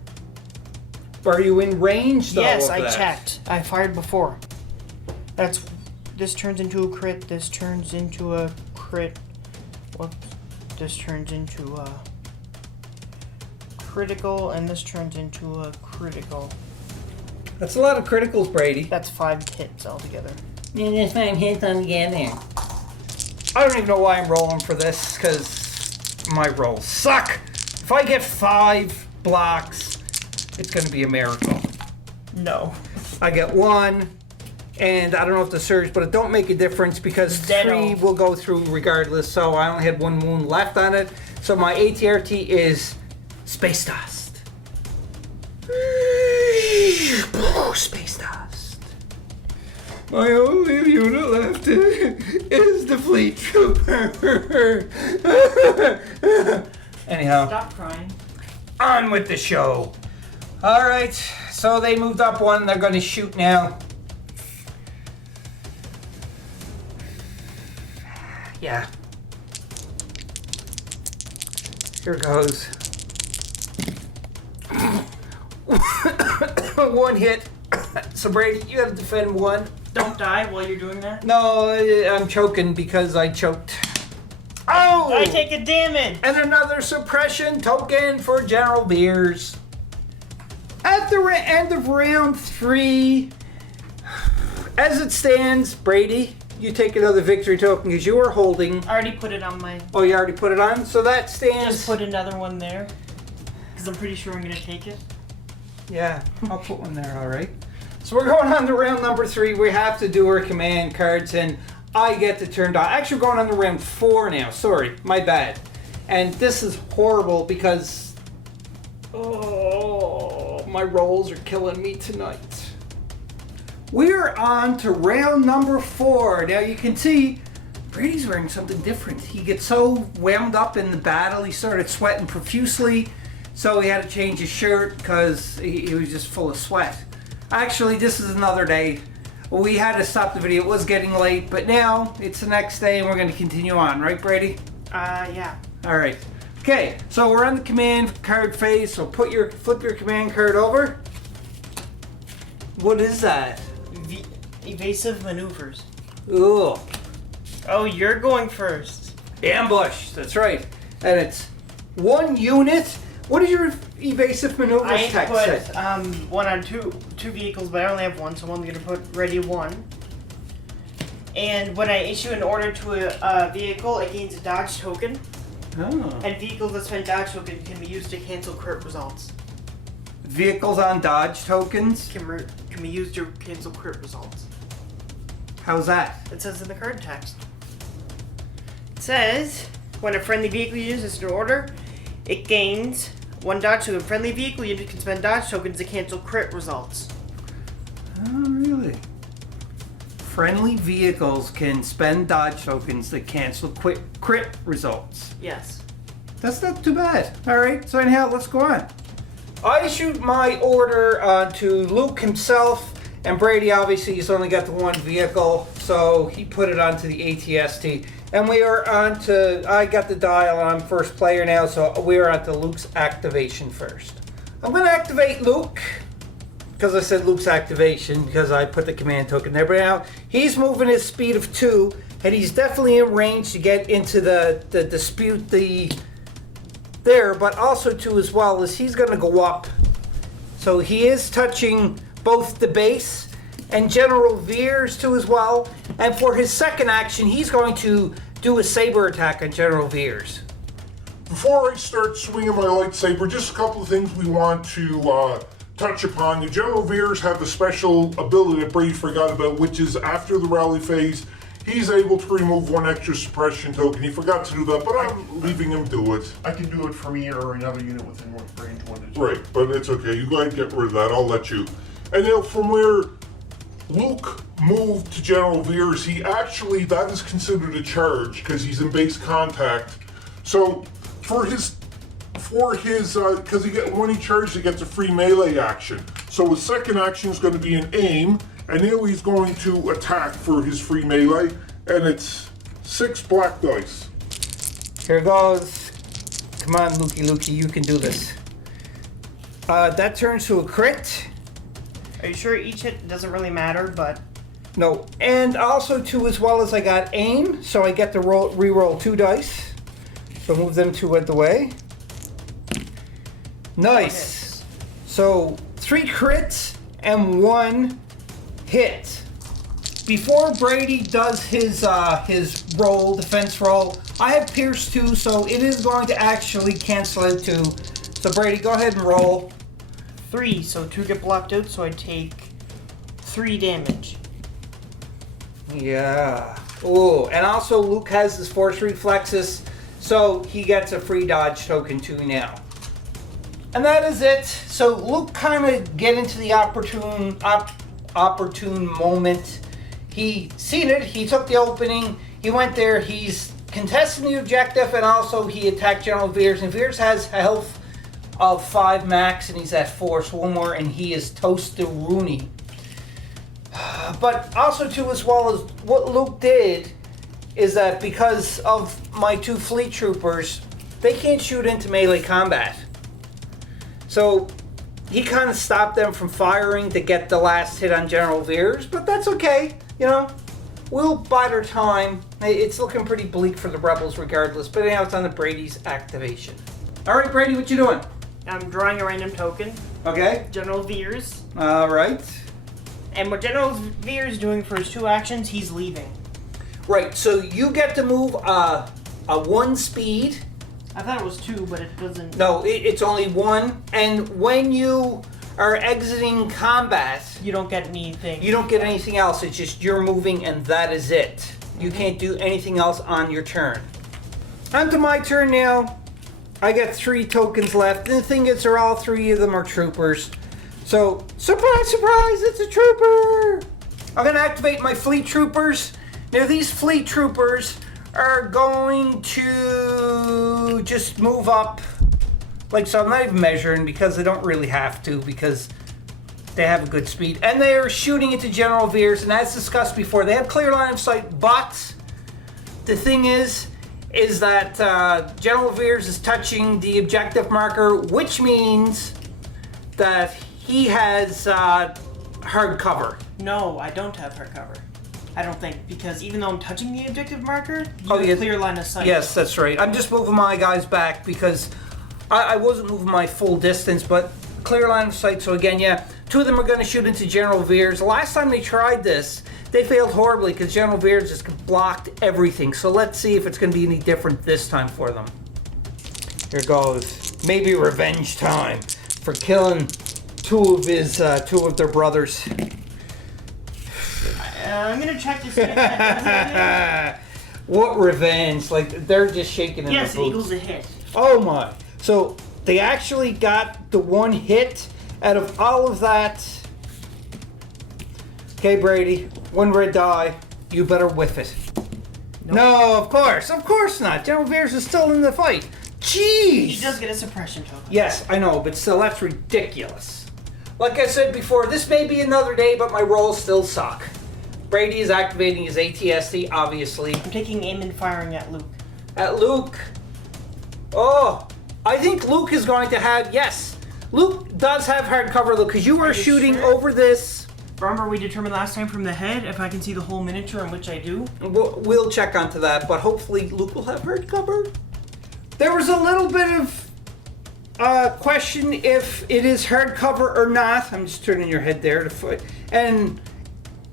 Are you in range, though? Yes, of I that? checked. I fired before. That's... This turns into a crit, this turns into a crit. Whoops. This turns into a critical, and this turns into a critical. That's a lot of criticals, Brady. That's 5 hits altogether. You just find hits on together. I don't even know why I'm rolling for this, because my rolls suck. If I get 5 blocks, it's going to be a miracle. No. I get 1, and I don't know if the surge, but it don't make a difference because 3 will go through regardless, so I only had 1 wound left on it. So my ATRT is Space Dust. Space Dust. My only unit left is the Fleet Trooper. Anyhow. Stop crying. On with the show. Alright, so they moved up 1. They're going to shoot now. Yeah. Here goes. 1 hit. So Brady, you have to defend 1. Don't die while you're doing that. No, I'm choking because I choked. Oh! I take a damage! And another suppression token for General Veers. At the end of round 3, as it stands, Brady, you take another victory token because you were holding. I already put it on my... Oh, you already put it on? So that stands... Just put another one there. Because I'm pretty sure I'm going to take it. Yeah, I'll put one there, alright. So we're going on to round number 3. We have to do our command cards, and I get to turn down. Actually, we're going on to round 4 now. Sorry, my bad. And this is horrible because... Oh, my rolls are killing me tonight. We're on to round number 4. Now you can see Brady's wearing something different. He gets so wound up in the battle, he started sweating profusely. So he had to change his shirt because he was just full of sweat. Actually, this is another day. We had to stop the video. It was getting late, but now it's the next day and we're going to continue on. Right, Brady? Yeah. All right. Okay, so we're on the command card phase. So flip your command card over. What is that? Evasive maneuvers. Ooh. Oh, you're going first. Ambush. That's right. And it's 1 unit. What does your evasive maneuvers I text put say? 1 on two vehicles, but I only have 1, so I'm going to put ready 1. And when I issue an order to a vehicle, it gains a dodge token. Oh. And vehicles that spend dodge token can be used to cancel crit results. Vehicles on dodge tokens? Can be used to cancel crit results. How's that? It says in the card text. It says, when a friendly vehicle uses an order, it gains 1 dodge token. Friendly vehicle unit can spend dodge tokens to cancel crit results. Oh, really? Friendly vehicles can spend dodge tokens to cancel crit results. Yes. That's not too bad. All right, so anyhow, let's go on. I shoot my order to Luke himself, and Brady obviously he's only got the 1 vehicle, so he put it onto the ATST. And we are on to, I got the dial on first player now, so we are on to Luke's activation first. I'm going to activate Luke, because I said Luke's activation, because I put the command token there. But now, he's moving his speed of 2, and he's definitely in range to get into the dispute there, but also too as well is he's going to go up. So he is touching both the base and General Veers too as well. And for his second action, he's going to do a saber attack on General Veers. Before I start swinging my lightsaber, just a couple of things we want to touch upon. The General Veers have a special ability that Brady forgot about, which is after the rally phase, he's able to remove 1 extra suppression token. He forgot to do that, but I'm leaving him do it. I can do it for me or another unit within range 1 to 2. Right, but it's okay. You go ahead and get rid of that. I'll let you. And now from where Luke moved to General Veers, that is considered a charge because he's in base contact. So because when he charges, he gets a free melee action. So his second action is going to be an aim, and now he's going to attack for his free melee, and it's 6 black dice. Here goes. Come on, Lukey, you can do this. That turns to a crit. Are you sure each hit doesn't really matter, but... No, and also too as well as I got aim, so I get to re-roll 2 dice. So move them 2 out the way. Nice. So 3 crits and 1 hit. before Brady does his roll, defense roll, I have Pierce 2, so it is going to actually cancel out 2. So Brady, go ahead and roll. 3, so 2 get blocked out, so I take 3 damage. Yeah. Oh, and also Luke has his force reflexes, so he gets a free dodge token too now. And that is it. So Luke kind of get into the opportune moment. He seen it. He took the opening. He went there. He's contesting the objective, and also he attacked General Veers. And Veers has health of 5 max, and he's at 4. So 1 more, and he is toast to Rooney. But also too, as well as what Luke did, is that because of my 2 fleet troopers, they can't shoot into melee combat. So he kind of stopped them from firing to get the last hit on General Veers, but that's okay. You know, we'll bide our time. It's looking pretty bleak for the rebels regardless, but anyhow, it's on the Brady's activation. All right, Brady, what you doing? I'm drawing a random token. Okay. General Veers. All right. And what General Veers is doing for his 2 actions, he's leaving. Right, so you get to move a 1 speed. I thought it was 2, but it doesn't... No, it's only 1. And when you are exiting combat, You don't get anything. you don't get anything else. It's just you're moving and that is it. You can't do anything else on your turn. On to my turn now. I got 3 tokens left. And the thing is, all 3 of them are troopers. So, surprise, surprise, it's a trooper! I'm going to activate my fleet troopers. Now, these fleet troopers are going to just move up. Like, so I'm not even measuring because they don't really have to, because they have a good speed. And they're shooting into General Veers, and as discussed before, they have clear line of sight, but the thing is that General Veers is touching the objective marker, which means that he has hard cover. No, I don't have her cover. I don't think, because even though I'm touching the objective marker, you Oh, have yeah. clear line of sight. Yes, that's right. I'm just moving my guys back because I wasn't moving my full distance, but clear line of sight. So again, yeah, 2 of them are going to shoot into General Veers. The last time they tried this, they failed horribly because General Veers just blocked everything. So let's see if it's going to be any different this time for them. Here goes. Maybe revenge time for killing 2 of their brothers. I'm gonna check to see if that What revenge? Like, they're just shaking in yes, their it boots. equals a hit. Oh my. So they actually got the 1 hit out of all of that. Okay, Brady, 1 red die. You better whiff it. Nope. No, of course not. General Veers is still in the fight. Jeez. He does get a suppression token. Yes, I know, but still, that's ridiculous. Like I said before, this may be another day, but my rolls still suck. Brady is activating his ATST, obviously. I'm taking aim and firing at Luke. At Luke. Oh, I think Luke is going to have, yes. Luke does have hard cover, though, because you are you shooting sure? over this. Remember we determined last time from the head if I can see the whole miniature, in which I do? We'll check onto that, but hopefully Luke will have hard cover. There was a little bit of question if it is hard cover or not. I'm just turning your head there to foot. And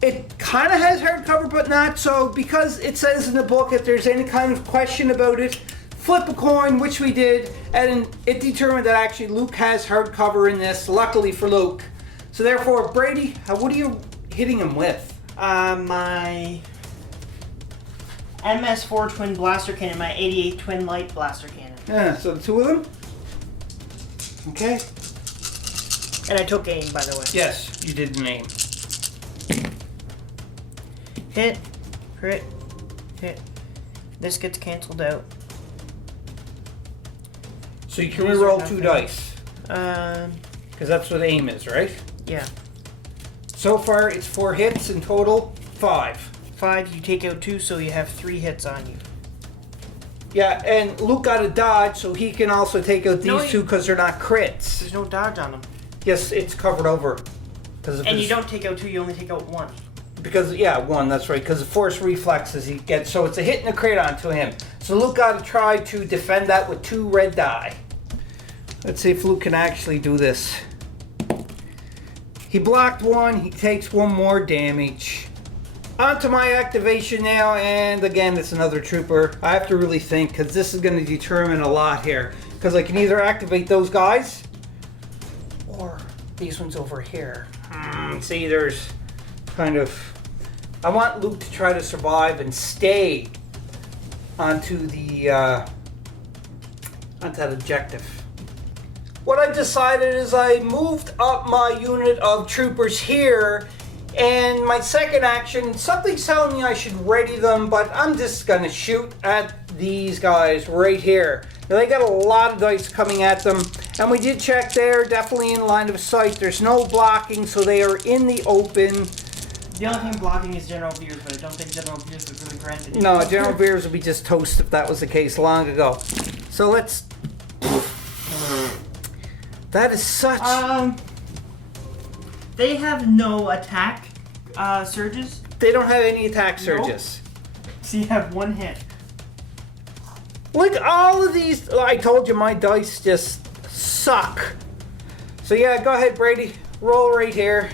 it kind of has hard cover, but not. So because it says in the book, if there's any kind of question about it, flip a coin, which we did, and it determined that actually Luke has hard cover in this, luckily for Luke. So therefore, Brady, what are you hitting him with? My MS4 twin blaster cannon, my 88 twin light blaster cannon. Yeah, so the 2 of them? Okay. And I took aim, by the way. Yes, you did name. Hit, crit, hit. This gets canceled out. So you can These are reroll nothing. 2 dice. Because that's what aim is, right? Yeah. So far, it's 4 hits in total, 5. 5, you take out 2, so you have 3 hits on you. Yeah, and Luke got a dodge, so he can also take out these No, 2 because they're not crits. There's no dodge on them. Yes, it's covered over. And you don't take out 2, you only take out 1. Because, yeah, 1, that's right. Because the force reflexes he gets. So it's a hit and a crit onto him. So Luke got to try to defend that with 2 red die. Let's see if Luke can actually do this. He blocked 1. He takes 1 more damage. On to my activation now, and again, it's another trooper. I have to really think, because this is going to determine a lot here. Because I can either activate those guys, or these ones over here. See, there's kind of... I want Luke to try to survive and stay onto the onto that objective. What I decided is I moved up my unit of troopers here, and my second action, something's telling me I should ready them, but I'm just gonna shoot at these guys right here. Now, they got a lot of dice coming at them, and we did check there, definitely in line of sight. There's no blocking, so they are in the open. The only thing blocking is General Veers, but I don't think General Veers would really grant it. No, General Veers would be just toast if that was the case long ago. So let's... That is such... They have no attack surges. They don't have any attack surges. So you have one hit. Look, all of these... I told you my dice just suck. So yeah, go ahead, Brady. Roll right here.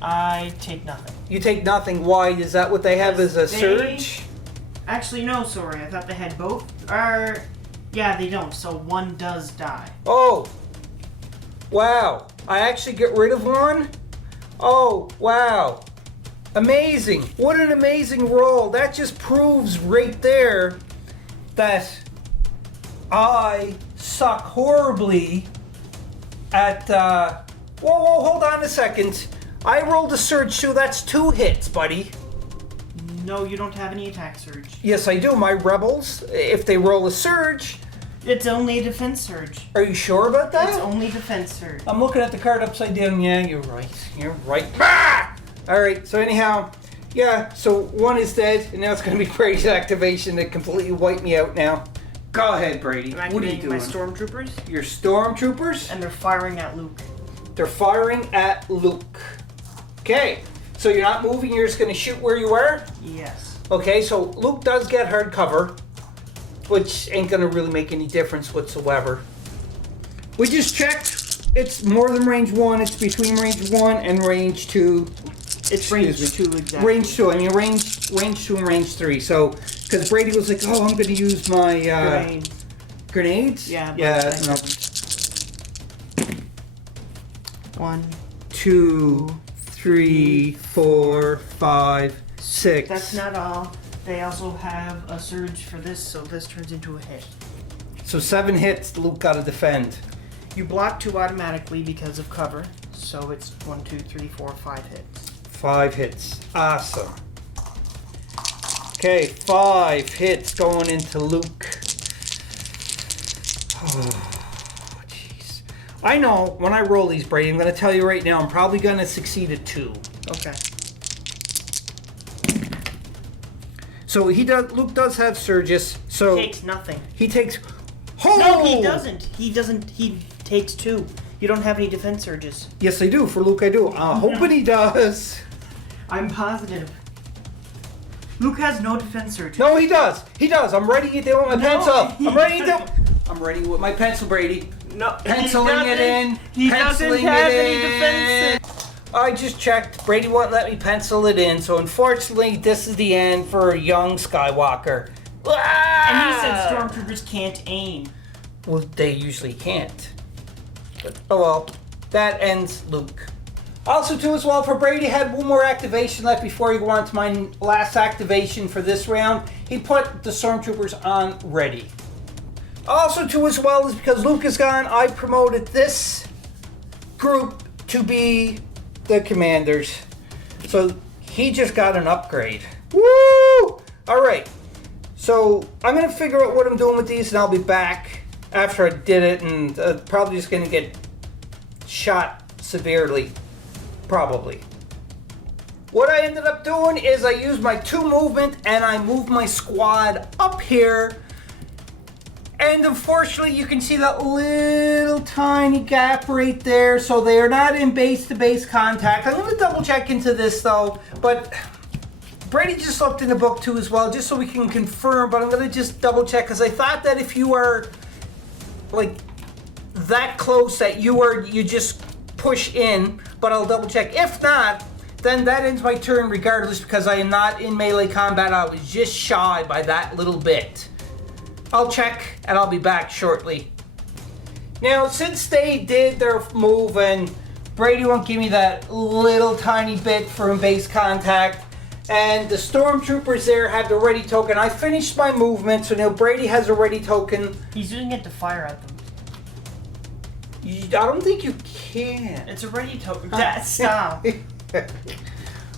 I take nothing. You take nothing. Why? Is that what they have as a surge? Actually, no, sorry. I thought they had both. Yeah, they don't. So one does die. Oh. Wow. I actually get rid of one? Oh, wow. Amazing. What an amazing roll. That just proves right there that I suck horribly at, whoa, hold on a second. I rolled a surge too. That's 2 hits, buddy. No, you don't have any attack surge. Yes, I do. My rebels, if they roll a surge... It's only a defense surge. Are you sure about that? It's only defense surge. I'm looking at the card upside down. Yeah, you're right. You're right. Ah! All right, so anyhow, yeah, so one is dead, and now it's going to be Brady's activation that completely wiped me out now. Go ahead, Brady. I'm What are you activating my doing? stormtroopers, Your stormtroopers? and they're firing at Luke. They're firing at Luke. Okay, so you're not moving, you're just going to shoot where you were? Yes. Okay, so Luke does get hard cover, which ain't going to really make any difference whatsoever. We just checked. It's more than range 1. It's between range 1 and range 2. It's range 2 exactly. Range 2. I mean, range 2 and range 3. So, because Brady was like, oh, I'm going to use my grenades? Yeah. Yeah, no. 1, 2, 3, 4, 5, 6. That's not all. They also have a surge for this, so this turns into a hit. So 7 hits, Luke got to defend. You block 2 automatically because of cover, so it's 1, 2, 3, 4, 5 hits. 5 hits. Awesome. Okay, 5 hits going into Luke. Oh, jeez. I know when I roll these, Brady, I'm going to tell you right now, I'm probably going to succeed at 2. Okay. So Luke does have surges. So He takes nothing. he takes. Oh! No, he doesn't. He takes 2. You don't have any defense surges. Yes, I do. For Luke, I do. I'm hoping he does. I'm positive. Luke has no defense surges. No, he does. He does. I'm writing it down with my No, pencil. he I'm writing it down. I'm writing with my pencil, Brady. No, Penciling it in. He doesn't Penciling have it any in. defense surges. I just checked. Brady won't let me pencil it in, so unfortunately, this is the end for young Skywalker. And he said stormtroopers can't aim. Well, they usually can't. But, oh well, that ends Luke. Also, too, as well, for Brady had one more activation left before he go on to my last activation for this round. He put the stormtroopers on ready. Also, too, as well, is because Luke is gone, I promoted this group to be the commanders. So he just got an upgrade. Woo! Alright. So I'm going to figure out what I'm doing with these, and I'll be back after I did it, and probably just going to get shot severely. Probably. What I ended up doing is I used my 2 movement, and I moved my squad up here. And unfortunately, you can see that little tiny gap right there. So they are not in base-to-base contact. I'm going to double check into this, though. But Brady just looked in the book, too, as well, just so we can confirm. But I'm going to just double check, because I thought that if you are, like, that close that you just push in. But I'll double check. If not, then that ends my turn regardless because I am not in melee combat. I was just shy by that little bit. I'll check and I'll be back shortly. Now, since they did their move and Brady won't give me that little tiny bit for base contact, and the stormtroopers there have the ready token, I finished my movement, so now Brady has a ready token. He's using it to fire at them. I don't think you can. It's a ready token. Stop.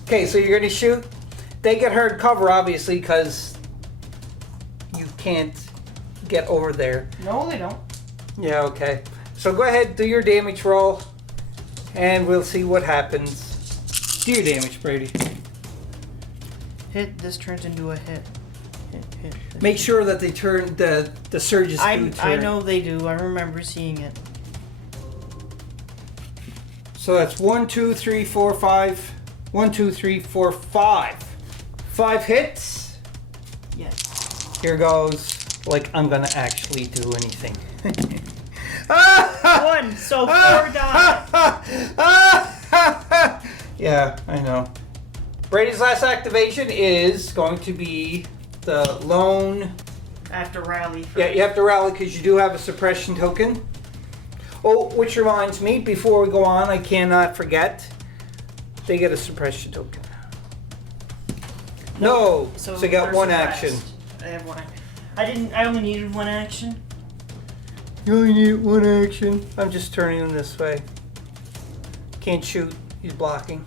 Okay, so you're going to shoot. They get hard cover, obviously, because you can't get over there. No, they don't. Yeah, okay. So go ahead, do your damage roll, and we'll see what happens. Do your damage, Brady. Hit. This turns into a hit. Hit. Make sure that they turn the surges do I turn. know they do. I remember seeing it. So that's 1, 2, 3, 4, 5. 1, 2, 3, 4, 5. 5 hits. Yes. Here goes. Like I'm gonna actually do anything. One. So 4 die. Yeah, I know. Brady's last activation is going to be the lone. I have to rally. Yeah, you have to rally because you do have a suppression token. Oh, which reminds me, before we go on, I cannot forget. They get a suppression token. No, so you got we're one suppressed. action. I have one. I only needed one action. You only need one action. I'm just turning him this way. Can't shoot. He's blocking.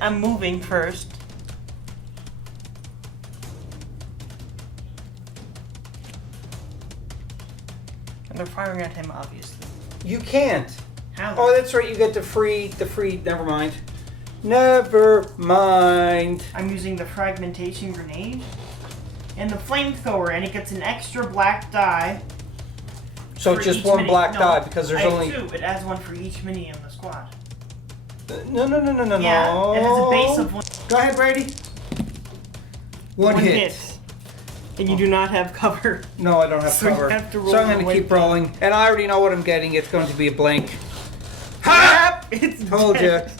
I'm moving first. And they're firing at him, obviously. You can't. How? Oh, that's right. You get the free. Never mind. Never mind. I'm using the fragmentation grenade and the flamethrower, and it gets an extra black die. So for just each one mini. black No, die because there's I have only. 2. It adds 1 for each mini in the squad. No. Yeah, it has a base of 1. Go ahead, Brady. One hit. And you do not have cover. No, I don't have So you cover. have to roll So I'm the going to white keep rolling. And I already know what I'm getting. It's going to be a blank. Ha! It's Told you. dead.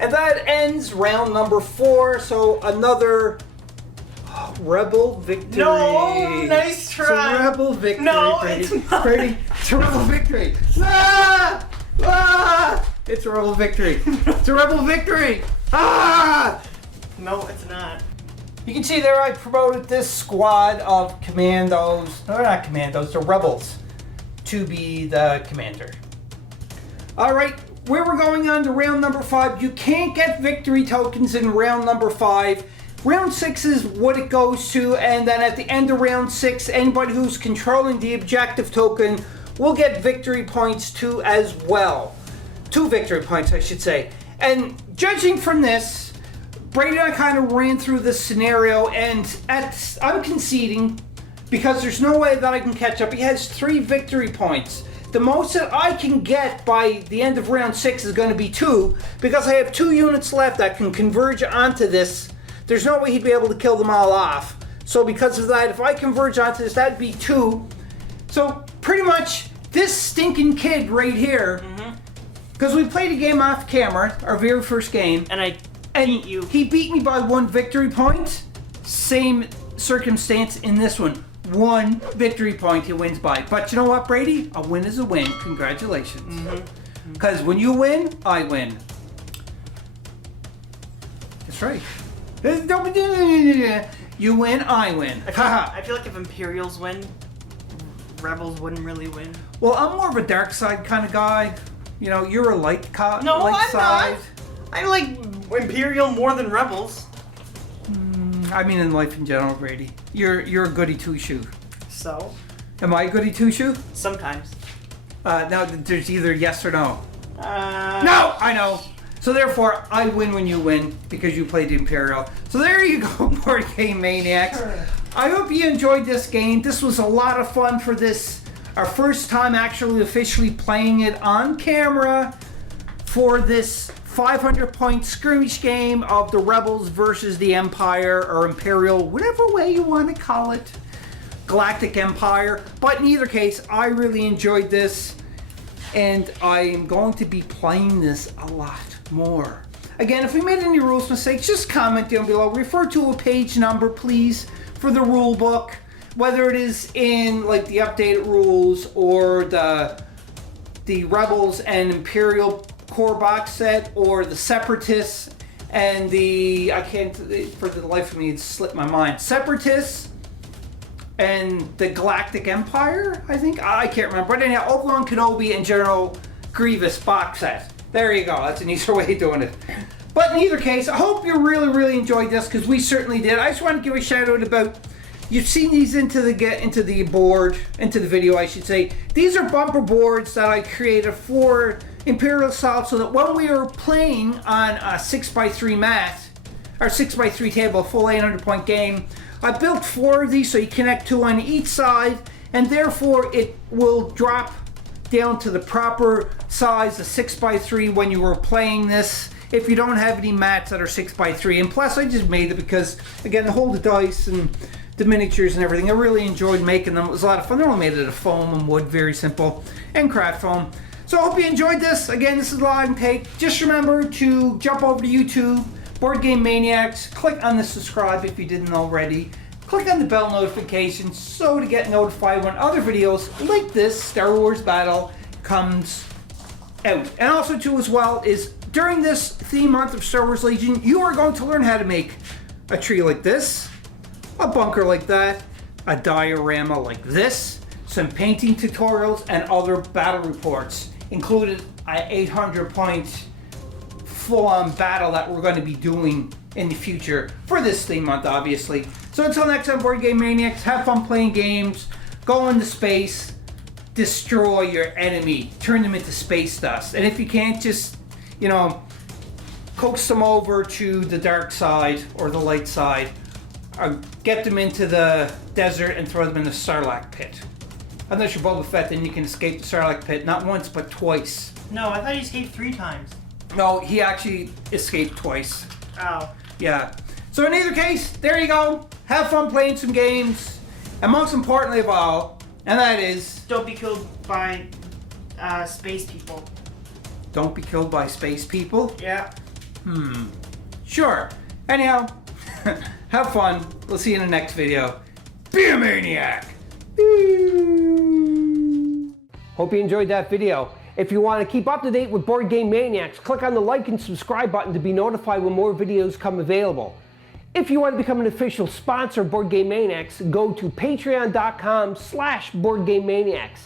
And that ends round number 4. So another rebel victory. No, nice try. It's a rebel victory. No, Brady. it's not. Brady, it's a rebel victory. Ah! Ah! It's a rebel victory. It's a rebel victory. Ah! No, it's not. You can see there I promoted this squad of commandos, no, they're not commandos, they're rebels, to be the commander. Alright, where we're going on to round number 5, you can't get victory tokens in round number 5. Round 6 is what it goes to, and then at the end of round 6, anybody who's controlling the objective token will get victory points too as well. 2 victory points, I should say. And judging from this, Brady and I kind of ran through this scenario, and I'm conceding because there's no way that I can catch up. He has 3 victory points. The most that I can get by the end of round 6 is going to be 2 because I have 2 units left that can converge onto this. There's no way he'd be able to kill them all off. So because of that, if I converge onto this, that'd be 2. So pretty much this stinking kid right here, because we played a game off camera, our very first game. And I beat you. He beat me by 1 victory point. Same circumstance in this one. 1 victory point he wins by. But you know what, Brady? A win is a win. Congratulations. Because when you win, I win. That's right. You win, I win. I feel like if Imperials win, Rebels wouldn't really win. Well, I'm more of a dark side kind of guy. You know, you're a light No, light I'm side. not. I like Imperial more than Rebels. I mean, in life in general, Brady. You're a goody two-shoe. So? Am I a goody two-shoe? Sometimes. Now, there's either yes or no. No! No! I know! So therefore, I win when you win, because you played the Imperial. So there you go, Board Game Maniacs. I hope you enjoyed this game. This was a lot of fun for this, our first time actually officially playing it on camera for this 500-point skirmish game of the Rebels versus the Empire, or Imperial, whatever way you want to call it. Galactic Empire. But in either case, I really enjoyed this, and I am going to be playing this a lot more. Again, if we made any rules mistakes, just comment down below. Refer to a page number, please, for the rule book. Whether it is in like the updated rules or the Rebels and Imperial core box set, or the Separatists and the, I can't, for the life of me, it slipped my mind. Separatists and the Galactic Empire, I think? I can't remember. But anyhow, Obi-Wan Kenobi and General Grievous box set. There you go. That's an easier way of doing it. But in either case, I hope you really enjoyed this, because we certainly did. I just want to give a shout out about, you've seen these into the video, I should say. These are bumper boards that I created for Imperial Assault, so that when we were playing on a 6x3 mat, or 6x3 table, a full 800 point game, I built 4 of these so you connect 2 on each side, and therefore it will drop down to the proper size of 6x3 when you were playing this, if you don't have any mats that are 6x3. And plus, I just made it because, again, to hold the dice and the miniatures and everything, I really enjoyed making them. It was a lot of fun. They're all made out of foam and wood, very simple, and craft foam. So I hope you enjoyed this. Again, this is Live and Take. Just remember to jump over to YouTube, Board Game Maniacs, click on the subscribe if you didn't already. Click on the bell notification so to get notified when other videos like this Star Wars battle comes out. And also too as well is during this theme month of Star Wars Legion, you are going to learn how to make a tree like this, a bunker like that, a diorama like this, some painting tutorials, and other battle reports, including an 800 point full-on battle that we're going to be doing in the future for this theme month, obviously. So until next time, Board Game Maniacs, have fun playing games, go into space, destroy your enemy, turn them into space dust. And if you can't, just, you know, coax them over to the dark side or the light side, or get them into the desert and throw them in the Sarlacc pit. Unless you're Boba Fett, then you can escape the Sarlacc pit, not once, but twice. No, I thought he escaped 3 times. No, he actually escaped twice. Oh. Yeah. So in either case, there you go. Have fun playing some games. And most importantly of all, and that is, Don't be killed by space people. don't be killed by space people. Yeah. Sure. Anyhow, have fun. We'll see you in the next video. Be a maniac! Hope you enjoyed that video. If you want to keep up to date with Board Game Maniacs, click on the like and subscribe button to be notified when more videos come available. If you want to become an official sponsor of Board Game Maniacs, go to patreon.com/BoardGameManiacs.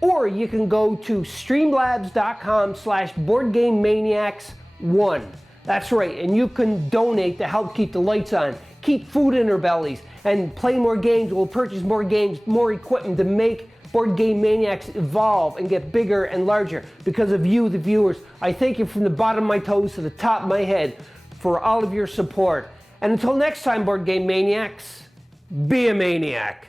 Or you can go to streamlabs.com/BoardGameManiacs1. That's right, and you can donate to help keep the lights on, keep food in our bellies, and play more games. We'll purchase more games, more equipment to make Board Game Maniacs evolve and get bigger and larger. Because of you, the viewers, I thank you from the bottom of my toes to the top of my head for all of your support. And until next time, Board Game Maniacs, be a maniac.